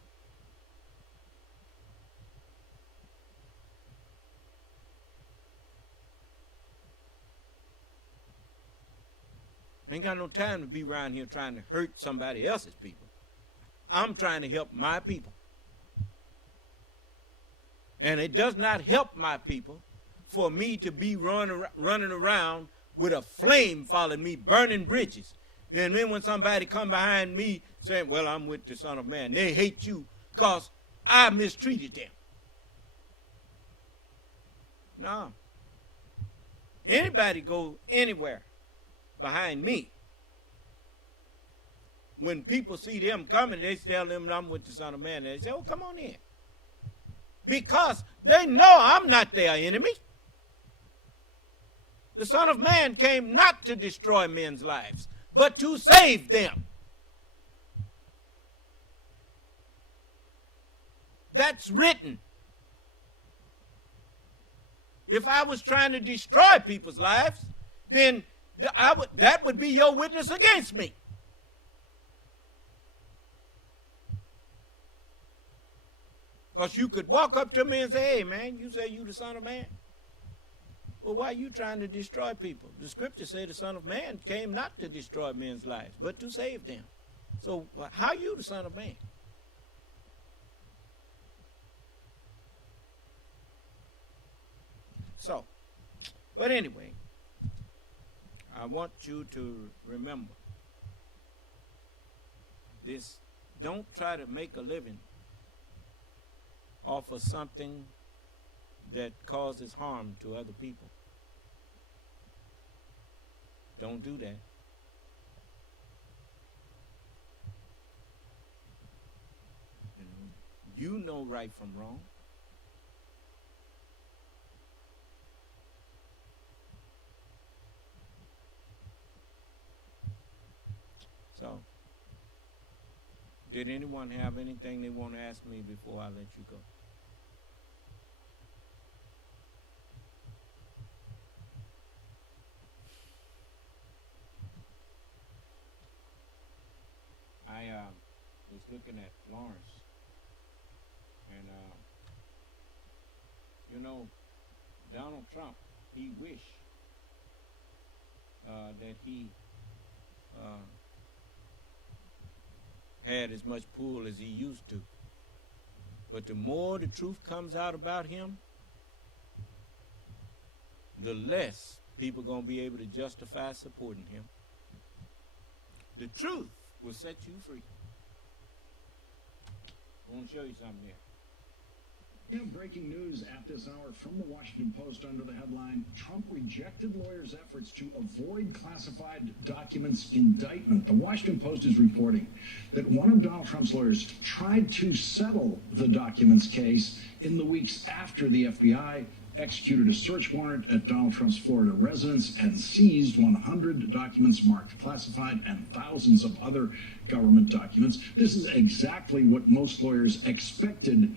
Ain't got no time to be around here trying to hurt somebody else's people. I'm trying to help my people. And it does not help my people for me to be running around with a flame following me, burning bridges. And then when somebody come behind me saying, well, I'm with the Son of Man, they hate you because I mistreated them. No. Anybody go anywhere behind me, when people see them coming, they tell them I'm with the Son of Man. They say, oh, come on in. Because they know I'm not their enemy. The Son of Man came not to destroy men's lives, but to save them. That's written. If I was trying to destroy people's lives, then that would be your witness against me. Because you could walk up to me and say, hey, man, you say you the Son of Man. Well, why are you trying to destroy people? The scripture say the Son of Man came not to destroy men's lives, but to save them. So how are you the Son of Man? So, but anyway, I want you to remember this. Don't try to make a living off of something that causes harm to other people. Don't do that. You know right from wrong. So, did anyone have anything they want to ask me before I let you go? I was looking at Lawrence, and you know, Donald Trump, he wished that he had as much pull as he used to. But the more the truth comes out about him, the less people are going to be able to justify supporting him. The truth will set you free. I want to show you something here. We have breaking news at this hour from the Washington Post under the headline, Trump rejected lawyers' efforts to avoid classified documents indictment. The Washington Post is reporting that one of Donald Trump's lawyers tried to settle the documents case in the weeks after the FBI executed a search warrant at Donald Trump's Florida residence and seized 100 documents marked classified and thousands of other government documents. This is exactly what most lawyers expected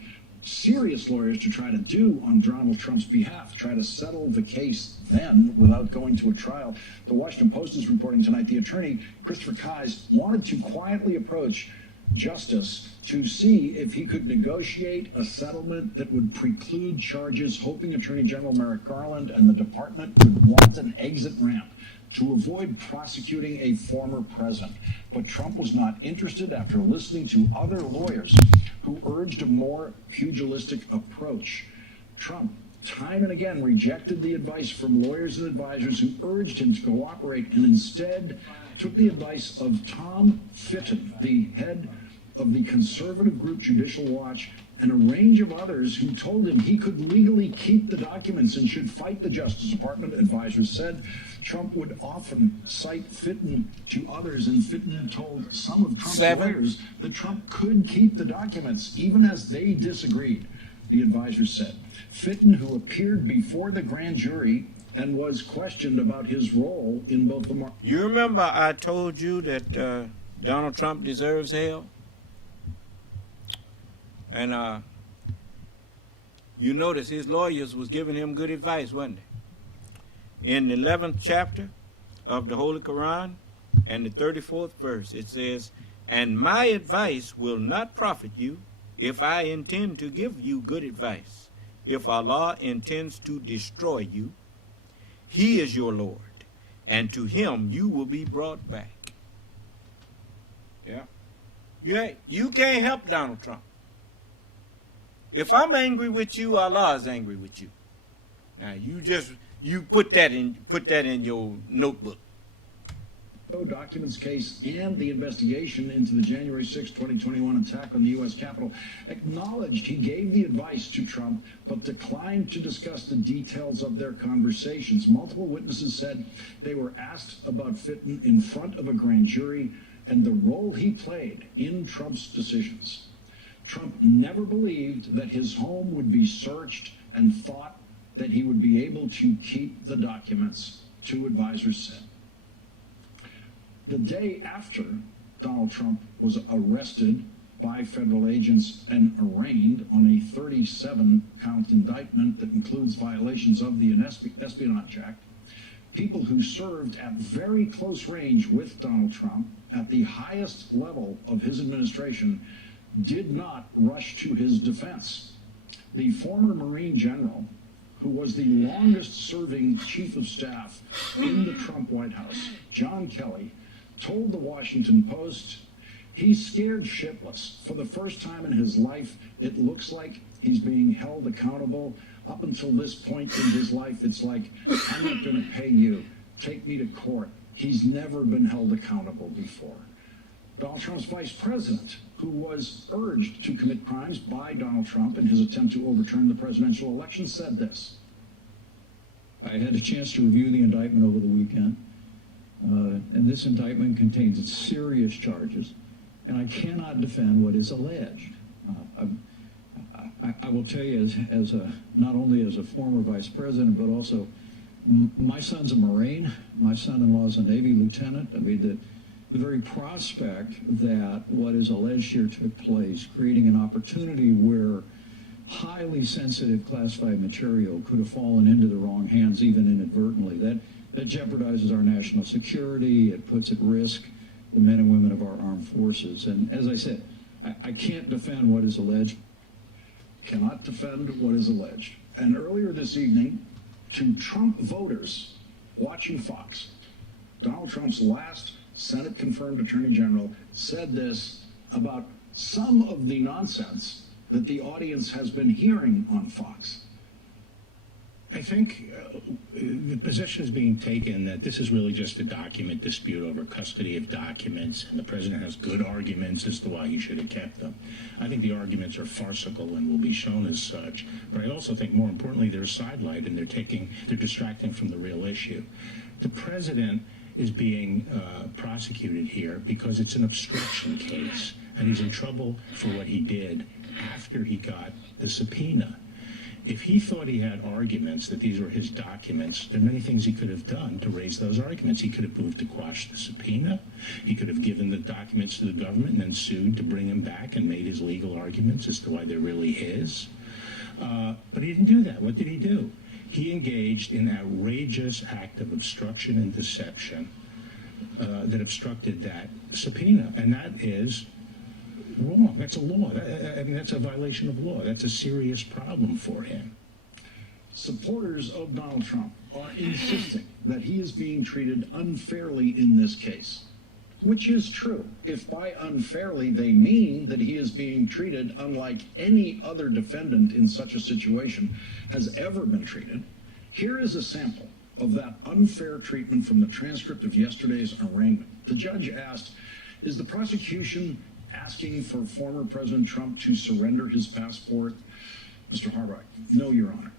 serious lawyers to try to do on Donald Trump's behalf, try to settle the case then without going to a trial. The Washington Post is reporting tonight the attorney, Christopher Kise, wanted to quietly approach Justice to see if he could negotiate a settlement that would preclude charges, hoping Attorney General Merrick Garland and the department would want an exit ramp to avoid prosecuting a former president. But Trump was not interested after listening to other lawyers who urged a more pugilistic approach. Trump, time and again, rejected the advice from lawyers and advisors who urged him to cooperate and instead took the advice of Tom Fitton, the head of the conservative group Judicial Watch, and a range of others who told him he could legally keep the documents and should fight the Justice Department. Advisors said Trump would often cite Fitton to others, and Fitton told some of Trump's lawyers that Trump could keep the documents, even as they disagreed, the advisors said. Fitton, who appeared before the grand jury and was questioned about his role in both the... You remember I told you that Donald Trump deserves hell? And you notice his lawyers was giving him good advice, wasn't they? In the 11th chapter of the Holy Quran and the 34th verse, it says, "And my advice will not profit you if I intend to give you good advice. If Allah intends to destroy you, He is your Lord, and to Him you will be brought back." Yeah. You can't help Donald Trump. If I'm angry with you, Allah is angry with you. Now you put that in your notebook. Documents case and the investigation into the January 6, 2021 attack on the U.S. Capitol acknowledged he gave the advice to Trump, but declined to discuss the details of their conversations. Multiple witnesses said they were asked about Fitton in front of a grand jury and the role he played in Trump's decisions. Trump never believed that his home would be searched and thought that he would be able to keep the documents, two advisors said. The day after Donald Trump was arrested by federal agents and arraigned on a 37-count indictment that includes violations of the Espionage Act, people who served at very close range with Donald Trump at the highest level of his administration did not rush to his defense. The former Marine general, who was the longest-serving chief of staff in the Trump White House, John Kelly, told the Washington Post, "He's scared shitless. For the first time in his life, it looks like he's being held accountable. Up until this point in his life, it's like, I'm not going to pay you. Take me to court." He's never been held accountable before. Donald Trump's vice president, who was urged to commit crimes by Donald Trump in his attempt to overturn the presidential election, said this. I had a chance to review the indictment over the weekend, and this indictment contains serious charges, and I cannot defend what is alleged. I will tell you, as not only as a former vice president, but also my son's a Marine, my son-in-law is a Navy lieutenant. I mean, the very prospect that what is alleged here took place, creating an opportunity where highly sensitive classified material could have fallen into the wrong hands, even inadvertently, that jeopardizes our national security. It puts at risk the men and women of our armed forces. And as I said, I can't defend what is alleged. Cannot defend what is alleged. And earlier this evening, to Trump voters watching Fox, Donald Trump's last Senate-confirmed Attorney General said this about some of the nonsense that the audience has been hearing on Fox. I think the position is being taken that this is really just a document dispute over custody of documents, and the president has good arguments as to why he should have kept them. I think the arguments are farcical and will be shown as such, but I also think more importantly they're sidelighted and they're distracting from the real issue. The president is being prosecuted here because it's an obstruction case, and he's in trouble for what he did after he got the subpoena. If he thought he had arguments that these were his documents, there are many things he could have done to raise those arguments. He could have moved to quash the subpoena. He could have given the documents to the government and then sued to bring them back and made his legal arguments as to why they're really his. But he didn't do that. What did he do? He engaged in an outrageous act of obstruction and deception that obstructed that subpoena, and that is wrong. That's a law. I mean, that's a violation of law. That's a serious problem for him. Supporters of Donald Trump are insisting that he is being treated unfairly in this case, which is true if by unfairly they mean that he is being treated unlike any other defendant in such a situation has ever been treated. Here is a sample of that unfair treatment from the transcript of yesterday's arraignment. The judge asked, is the prosecution asking for former President Trump to surrender his passport? Mr. Harbach, no, Your Honor.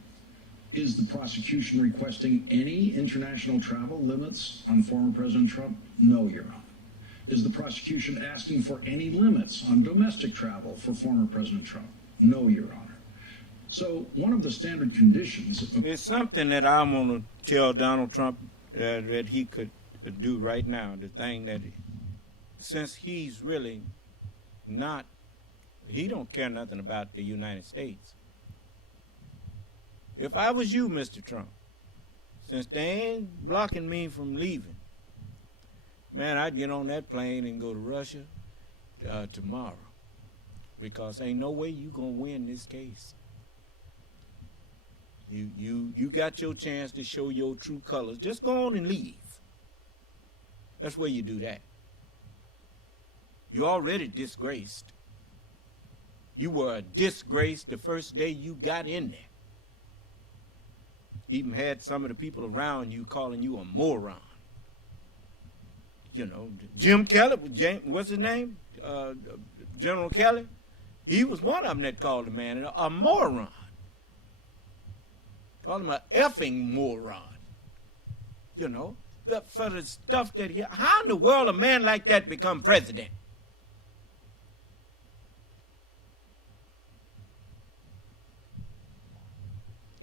Is the prosecution requesting any international travel limits on former President Trump? No, Your Honor. Is the prosecution asking for any limits on domestic travel for former President Trump? No, Your Honor. So one of the standard conditions... It's something that I want to tell Donald Trump that he could do right now. The thing that, since he's really not, he don't care nothing about the United States. If I was you, Mr. Trump, since they ain't blocking me from leaving, man, I'd get on that plane and go to Russia tomorrow, because ain't no way you gonna win this case. You got your chance to show your true colors. Just go on and leave. That's where you do that. You already disgraced. You were a disgrace the first day you got in there. Even had some of the people around you calling you a moron. You know, Jim Kelly, what's his name? General Kelly. He was one of them that called the man a moron. Called him a effing moron. You know, for the stuff that he... How in the world a man like that become president?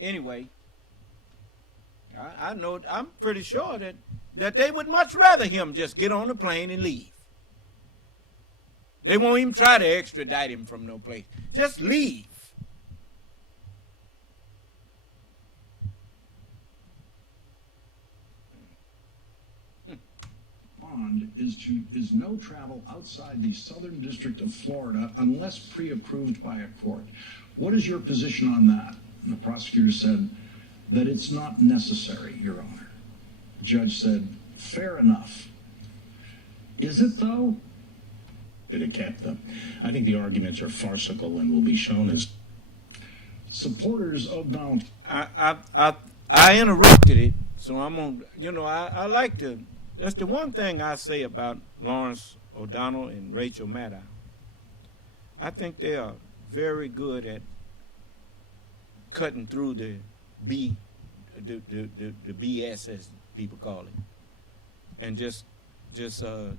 Anyway, I know, I'm pretty sure that they would much rather him just get on the plane and leave. They won't even try to extradite him from no place. Just leave. Bond is no travel outside the Southern District of Florida unless pre-approved by a court. What is your position on that? And the prosecutor said that it's not necessary, Your Honor. The judge said, fair enough. Is it, though? It had kept them. I think the arguments are farcical and will be shown as... Supporters of Donald... I interrupted it, so I'm on... You know, I like to... That's the one thing I say about Lawrence O'Donnell and Rachel Maddow. I think they are very good at cutting through the BS, as people call it, and just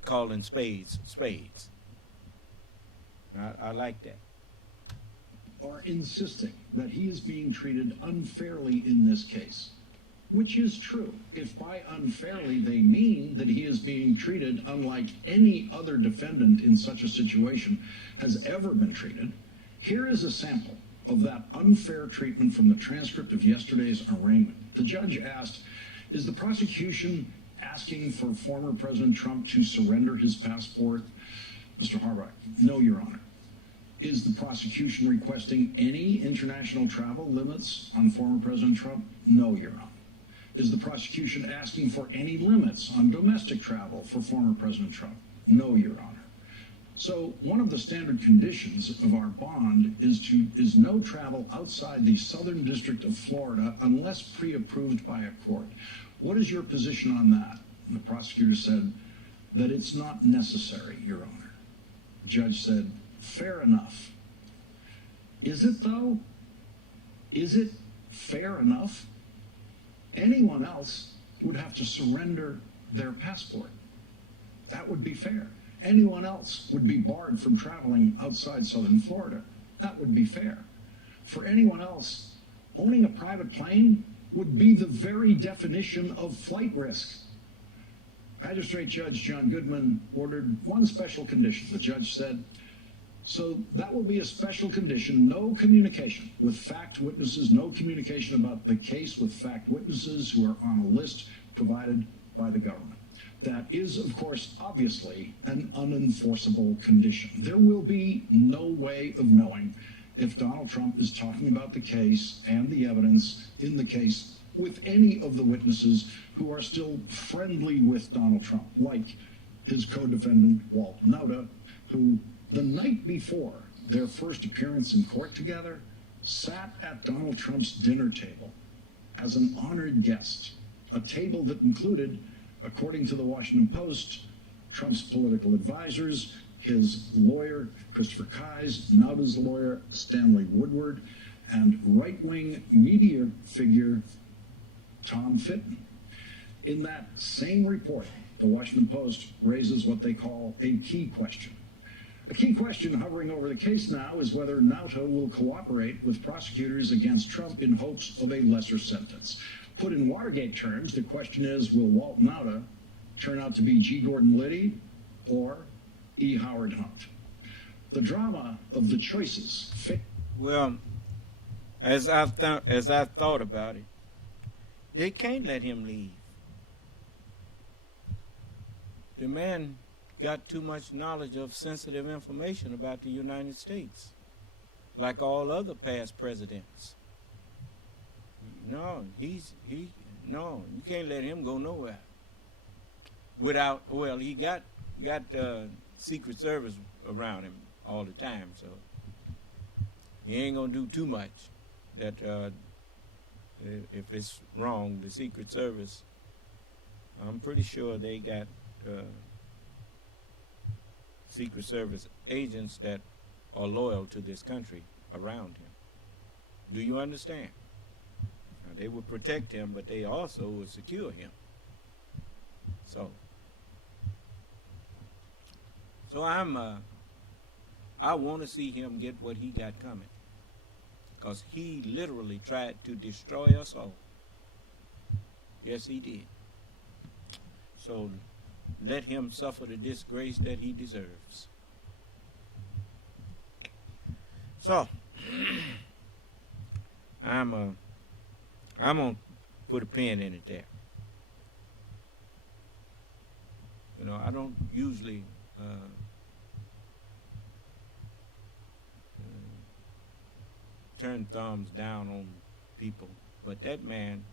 calling spades spades. I like that. Are insisting that he is being treated unfairly in this case, which is true if by unfairly they mean that he is being treated unlike any other defendant in such a situation has ever been treated. Here is a sample of that unfair treatment from the transcript of yesterday's arraignment. The judge asked, is the prosecution asking for former President Trump to surrender his passport? Mr. Harbach, no, Your Honor. Is the prosecution requesting any international travel limits on former President Trump? No, Your Honor. Is the prosecution asking for any limits on domestic travel for former President Trump? No, Your Honor. So one of the standard conditions of our bond is no travel outside the Southern District of Florida unless pre-approved by a court. What is your position on that? And the prosecutor said that it's not necessary, Your Honor. The judge said, fair enough. Is it, though? Is it fair enough? Anyone else would have to surrender their passport. That would be fair. Anyone else would be barred from traveling outside Southern Florida. That would be fair. For anyone else, owning a private plane would be the very definition of flight risk. Magistrate Judge John Goodman ordered one special condition. The judge said, So that will be a special condition, no communication with fact witnesses, no communication about the case with fact witnesses who are on a list provided by the government. That is, of course, obviously an unenforceable condition. There will be no way of knowing if Donald Trump is talking about the case and the evidence in the case with any of the witnesses who are still friendly with Donald Trump, like his co-defendant, Walt Nauta, who the night before their first appearance in court together sat at Donald Trump's dinner table as an honored guest, a table that included, according to the Washington Post, Trump's political advisors, his lawyer, Christopher Kise, Nauta's lawyer, Stanley Woodward, and right-wing media figure, Tom Fitton. In that same report, the Washington Post raises what they call a key question. A key question hovering over the case now is whether Nauta will cooperate with prosecutors against Trump in hopes of a lesser sentence. Put in Watergate terms, the question is, will Walt Nauta turn out to be G. Gordon Liddy or E. Howard Hunt? The drama of the choices. Well, as I've thought about it, they can't let him leave. The man got too much knowledge of sensitive information about the United States, like all other past presidents. No, no, you can't let him go nowhere. Without, well, he got Secret Service around him all the time, so he ain't gonna do too much. That if it's wrong, the Secret Service, I'm pretty sure they got Secret Service agents that are loyal to this country around him. Do you understand? Now, they would protect him, but they also would secure him. So I want to see him get what he got coming, because he literally tried to destroy us all. Yes, he did. So let him suffer the disgrace that he deserves. So I'm gonna put a pin in it there. You know, I don't usually turn thumbs down on people, but that man,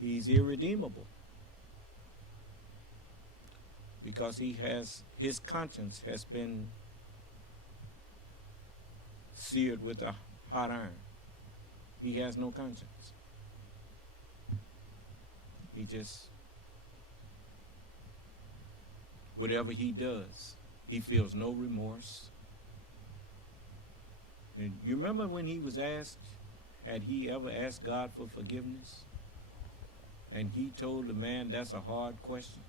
he's irredeemable, because his conscience has been seared with a hot iron. He has no conscience. He just, whatever he does, he feels no remorse. And you remember when he was asked, had he ever asked God for forgiveness? And he told the man, that's a hard question.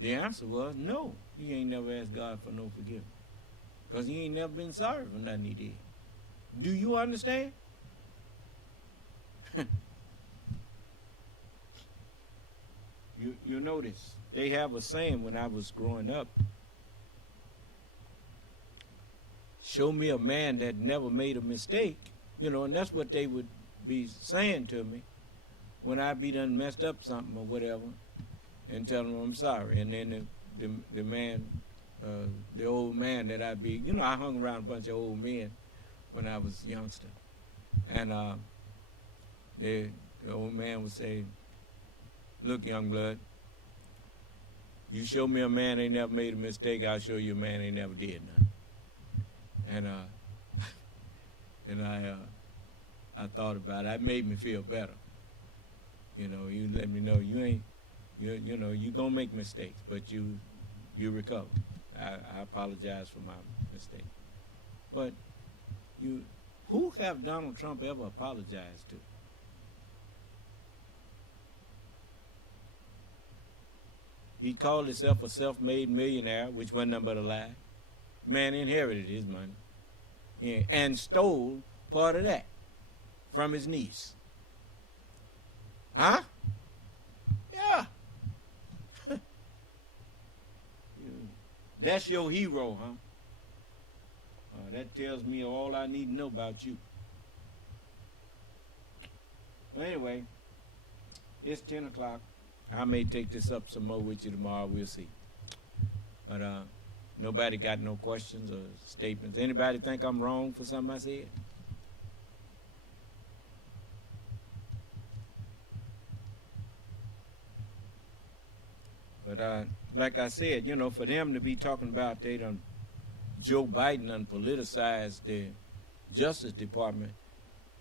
The answer was no. He ain't never asked God for no forgiveness, because he ain't never been sorry for nothing he did. Do you understand? You notice they have a saying when I was growing up: show me a man that never made a mistake. You know, and that's what they would be saying to me when I be done messed up something or whatever, and tell them I'm sorry. And then the man, the old man that I be, you know, I hung around a bunch of old men when I was a youngster, and the old man would say, look, young blood, you show me a man ain't never made a mistake, I'll show you a man ain't never did nothing. And I thought about it. It made me feel better. You know, you let me know you ain't, you know, you gonna make mistakes, but you recover. I apologize for my mistake. But who have Donald Trump ever apologized to? He called himself a self-made millionaire, which wasn't nothing but a lie. Man inherited his money, yeah, and stole part of that from his niece. Huh? Yeah. That's your hero, huh? That tells me all I need to know about you. Well, anyway, it's 10 o'clock. I may take this up some more with you tomorrow. We'll see. But nobody got no questions or statements. Anybody think I'm wrong for something I said? But like I said, you know, for them to be talking about Joe Biden done politicized the Justice Department,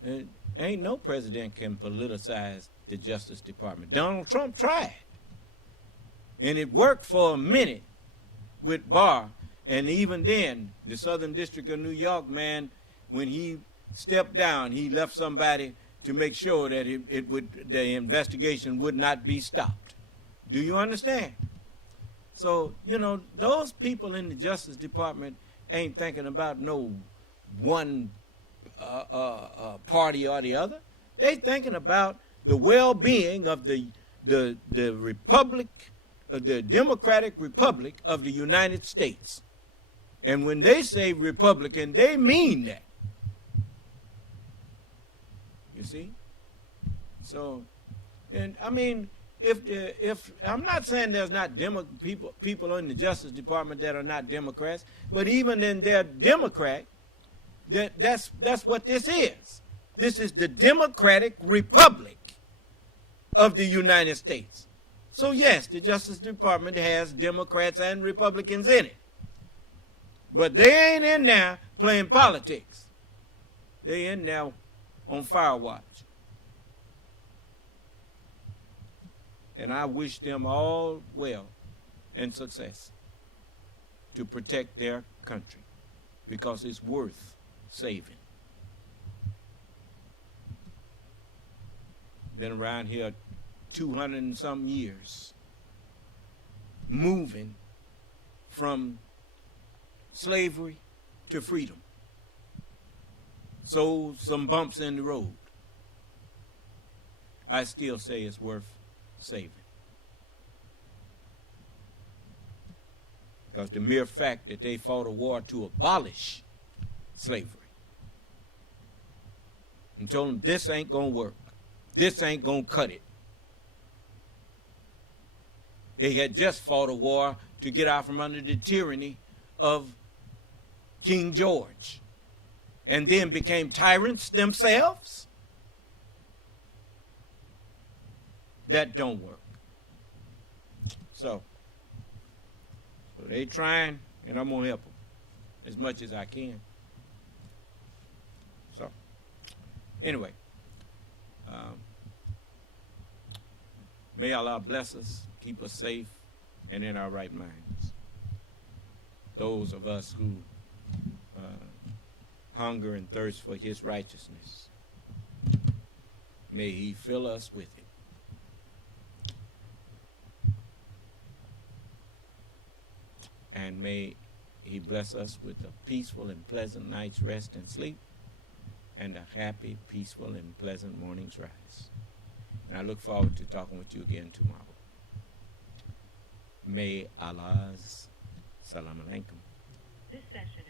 ain't no president can politicize the Justice Department. Donald Trump tried. And it worked for a minute with Barr. And even then, the Southern District of New York, man, when he stepped down, he left somebody to make sure that the investigation would not be stopped. Do you understand? So, you know, those people in the Justice Department ain't thinking about no one party or the other. They thinking about the well-being of the Republic, the Democratic Republic of the United States. And when they say Republican, they mean that. You see? So, and I mean, if I'm not saying there's not people in the Justice Department that are not Democrats, but even in their Democrat, that's what this is. This is the Democratic Republic of the United States. So yes, the Justice Department has Democrats and Republicans in it. But they ain't in there playing politics. They in there on fire watch. And I wish them all well and success to protect their country, because it's worth saving. Been around here 200 and something years, moving from slavery to freedom. So some bumps in the road. I still say it's worth saving. Because the mere fact that they fought a war to abolish slavery and told them this ain't going to work, this ain't going to cut it. They had just fought a war to get out from under the tyranny of King George and then became tyrants themselves. That don't work. So they trying, and I'm going to help them as much as I can. So, anyway, may Allah bless us, keep us safe, and in our right minds. Those of us who hunger and thirst for His righteousness, may He fill us with it. And may He bless us with a peaceful and pleasant night's rest and sleep, and a happy, peaceful, and pleasant morning's rise. And I look forward to talking with you again tomorrow. May Allah's salam alaikum. This session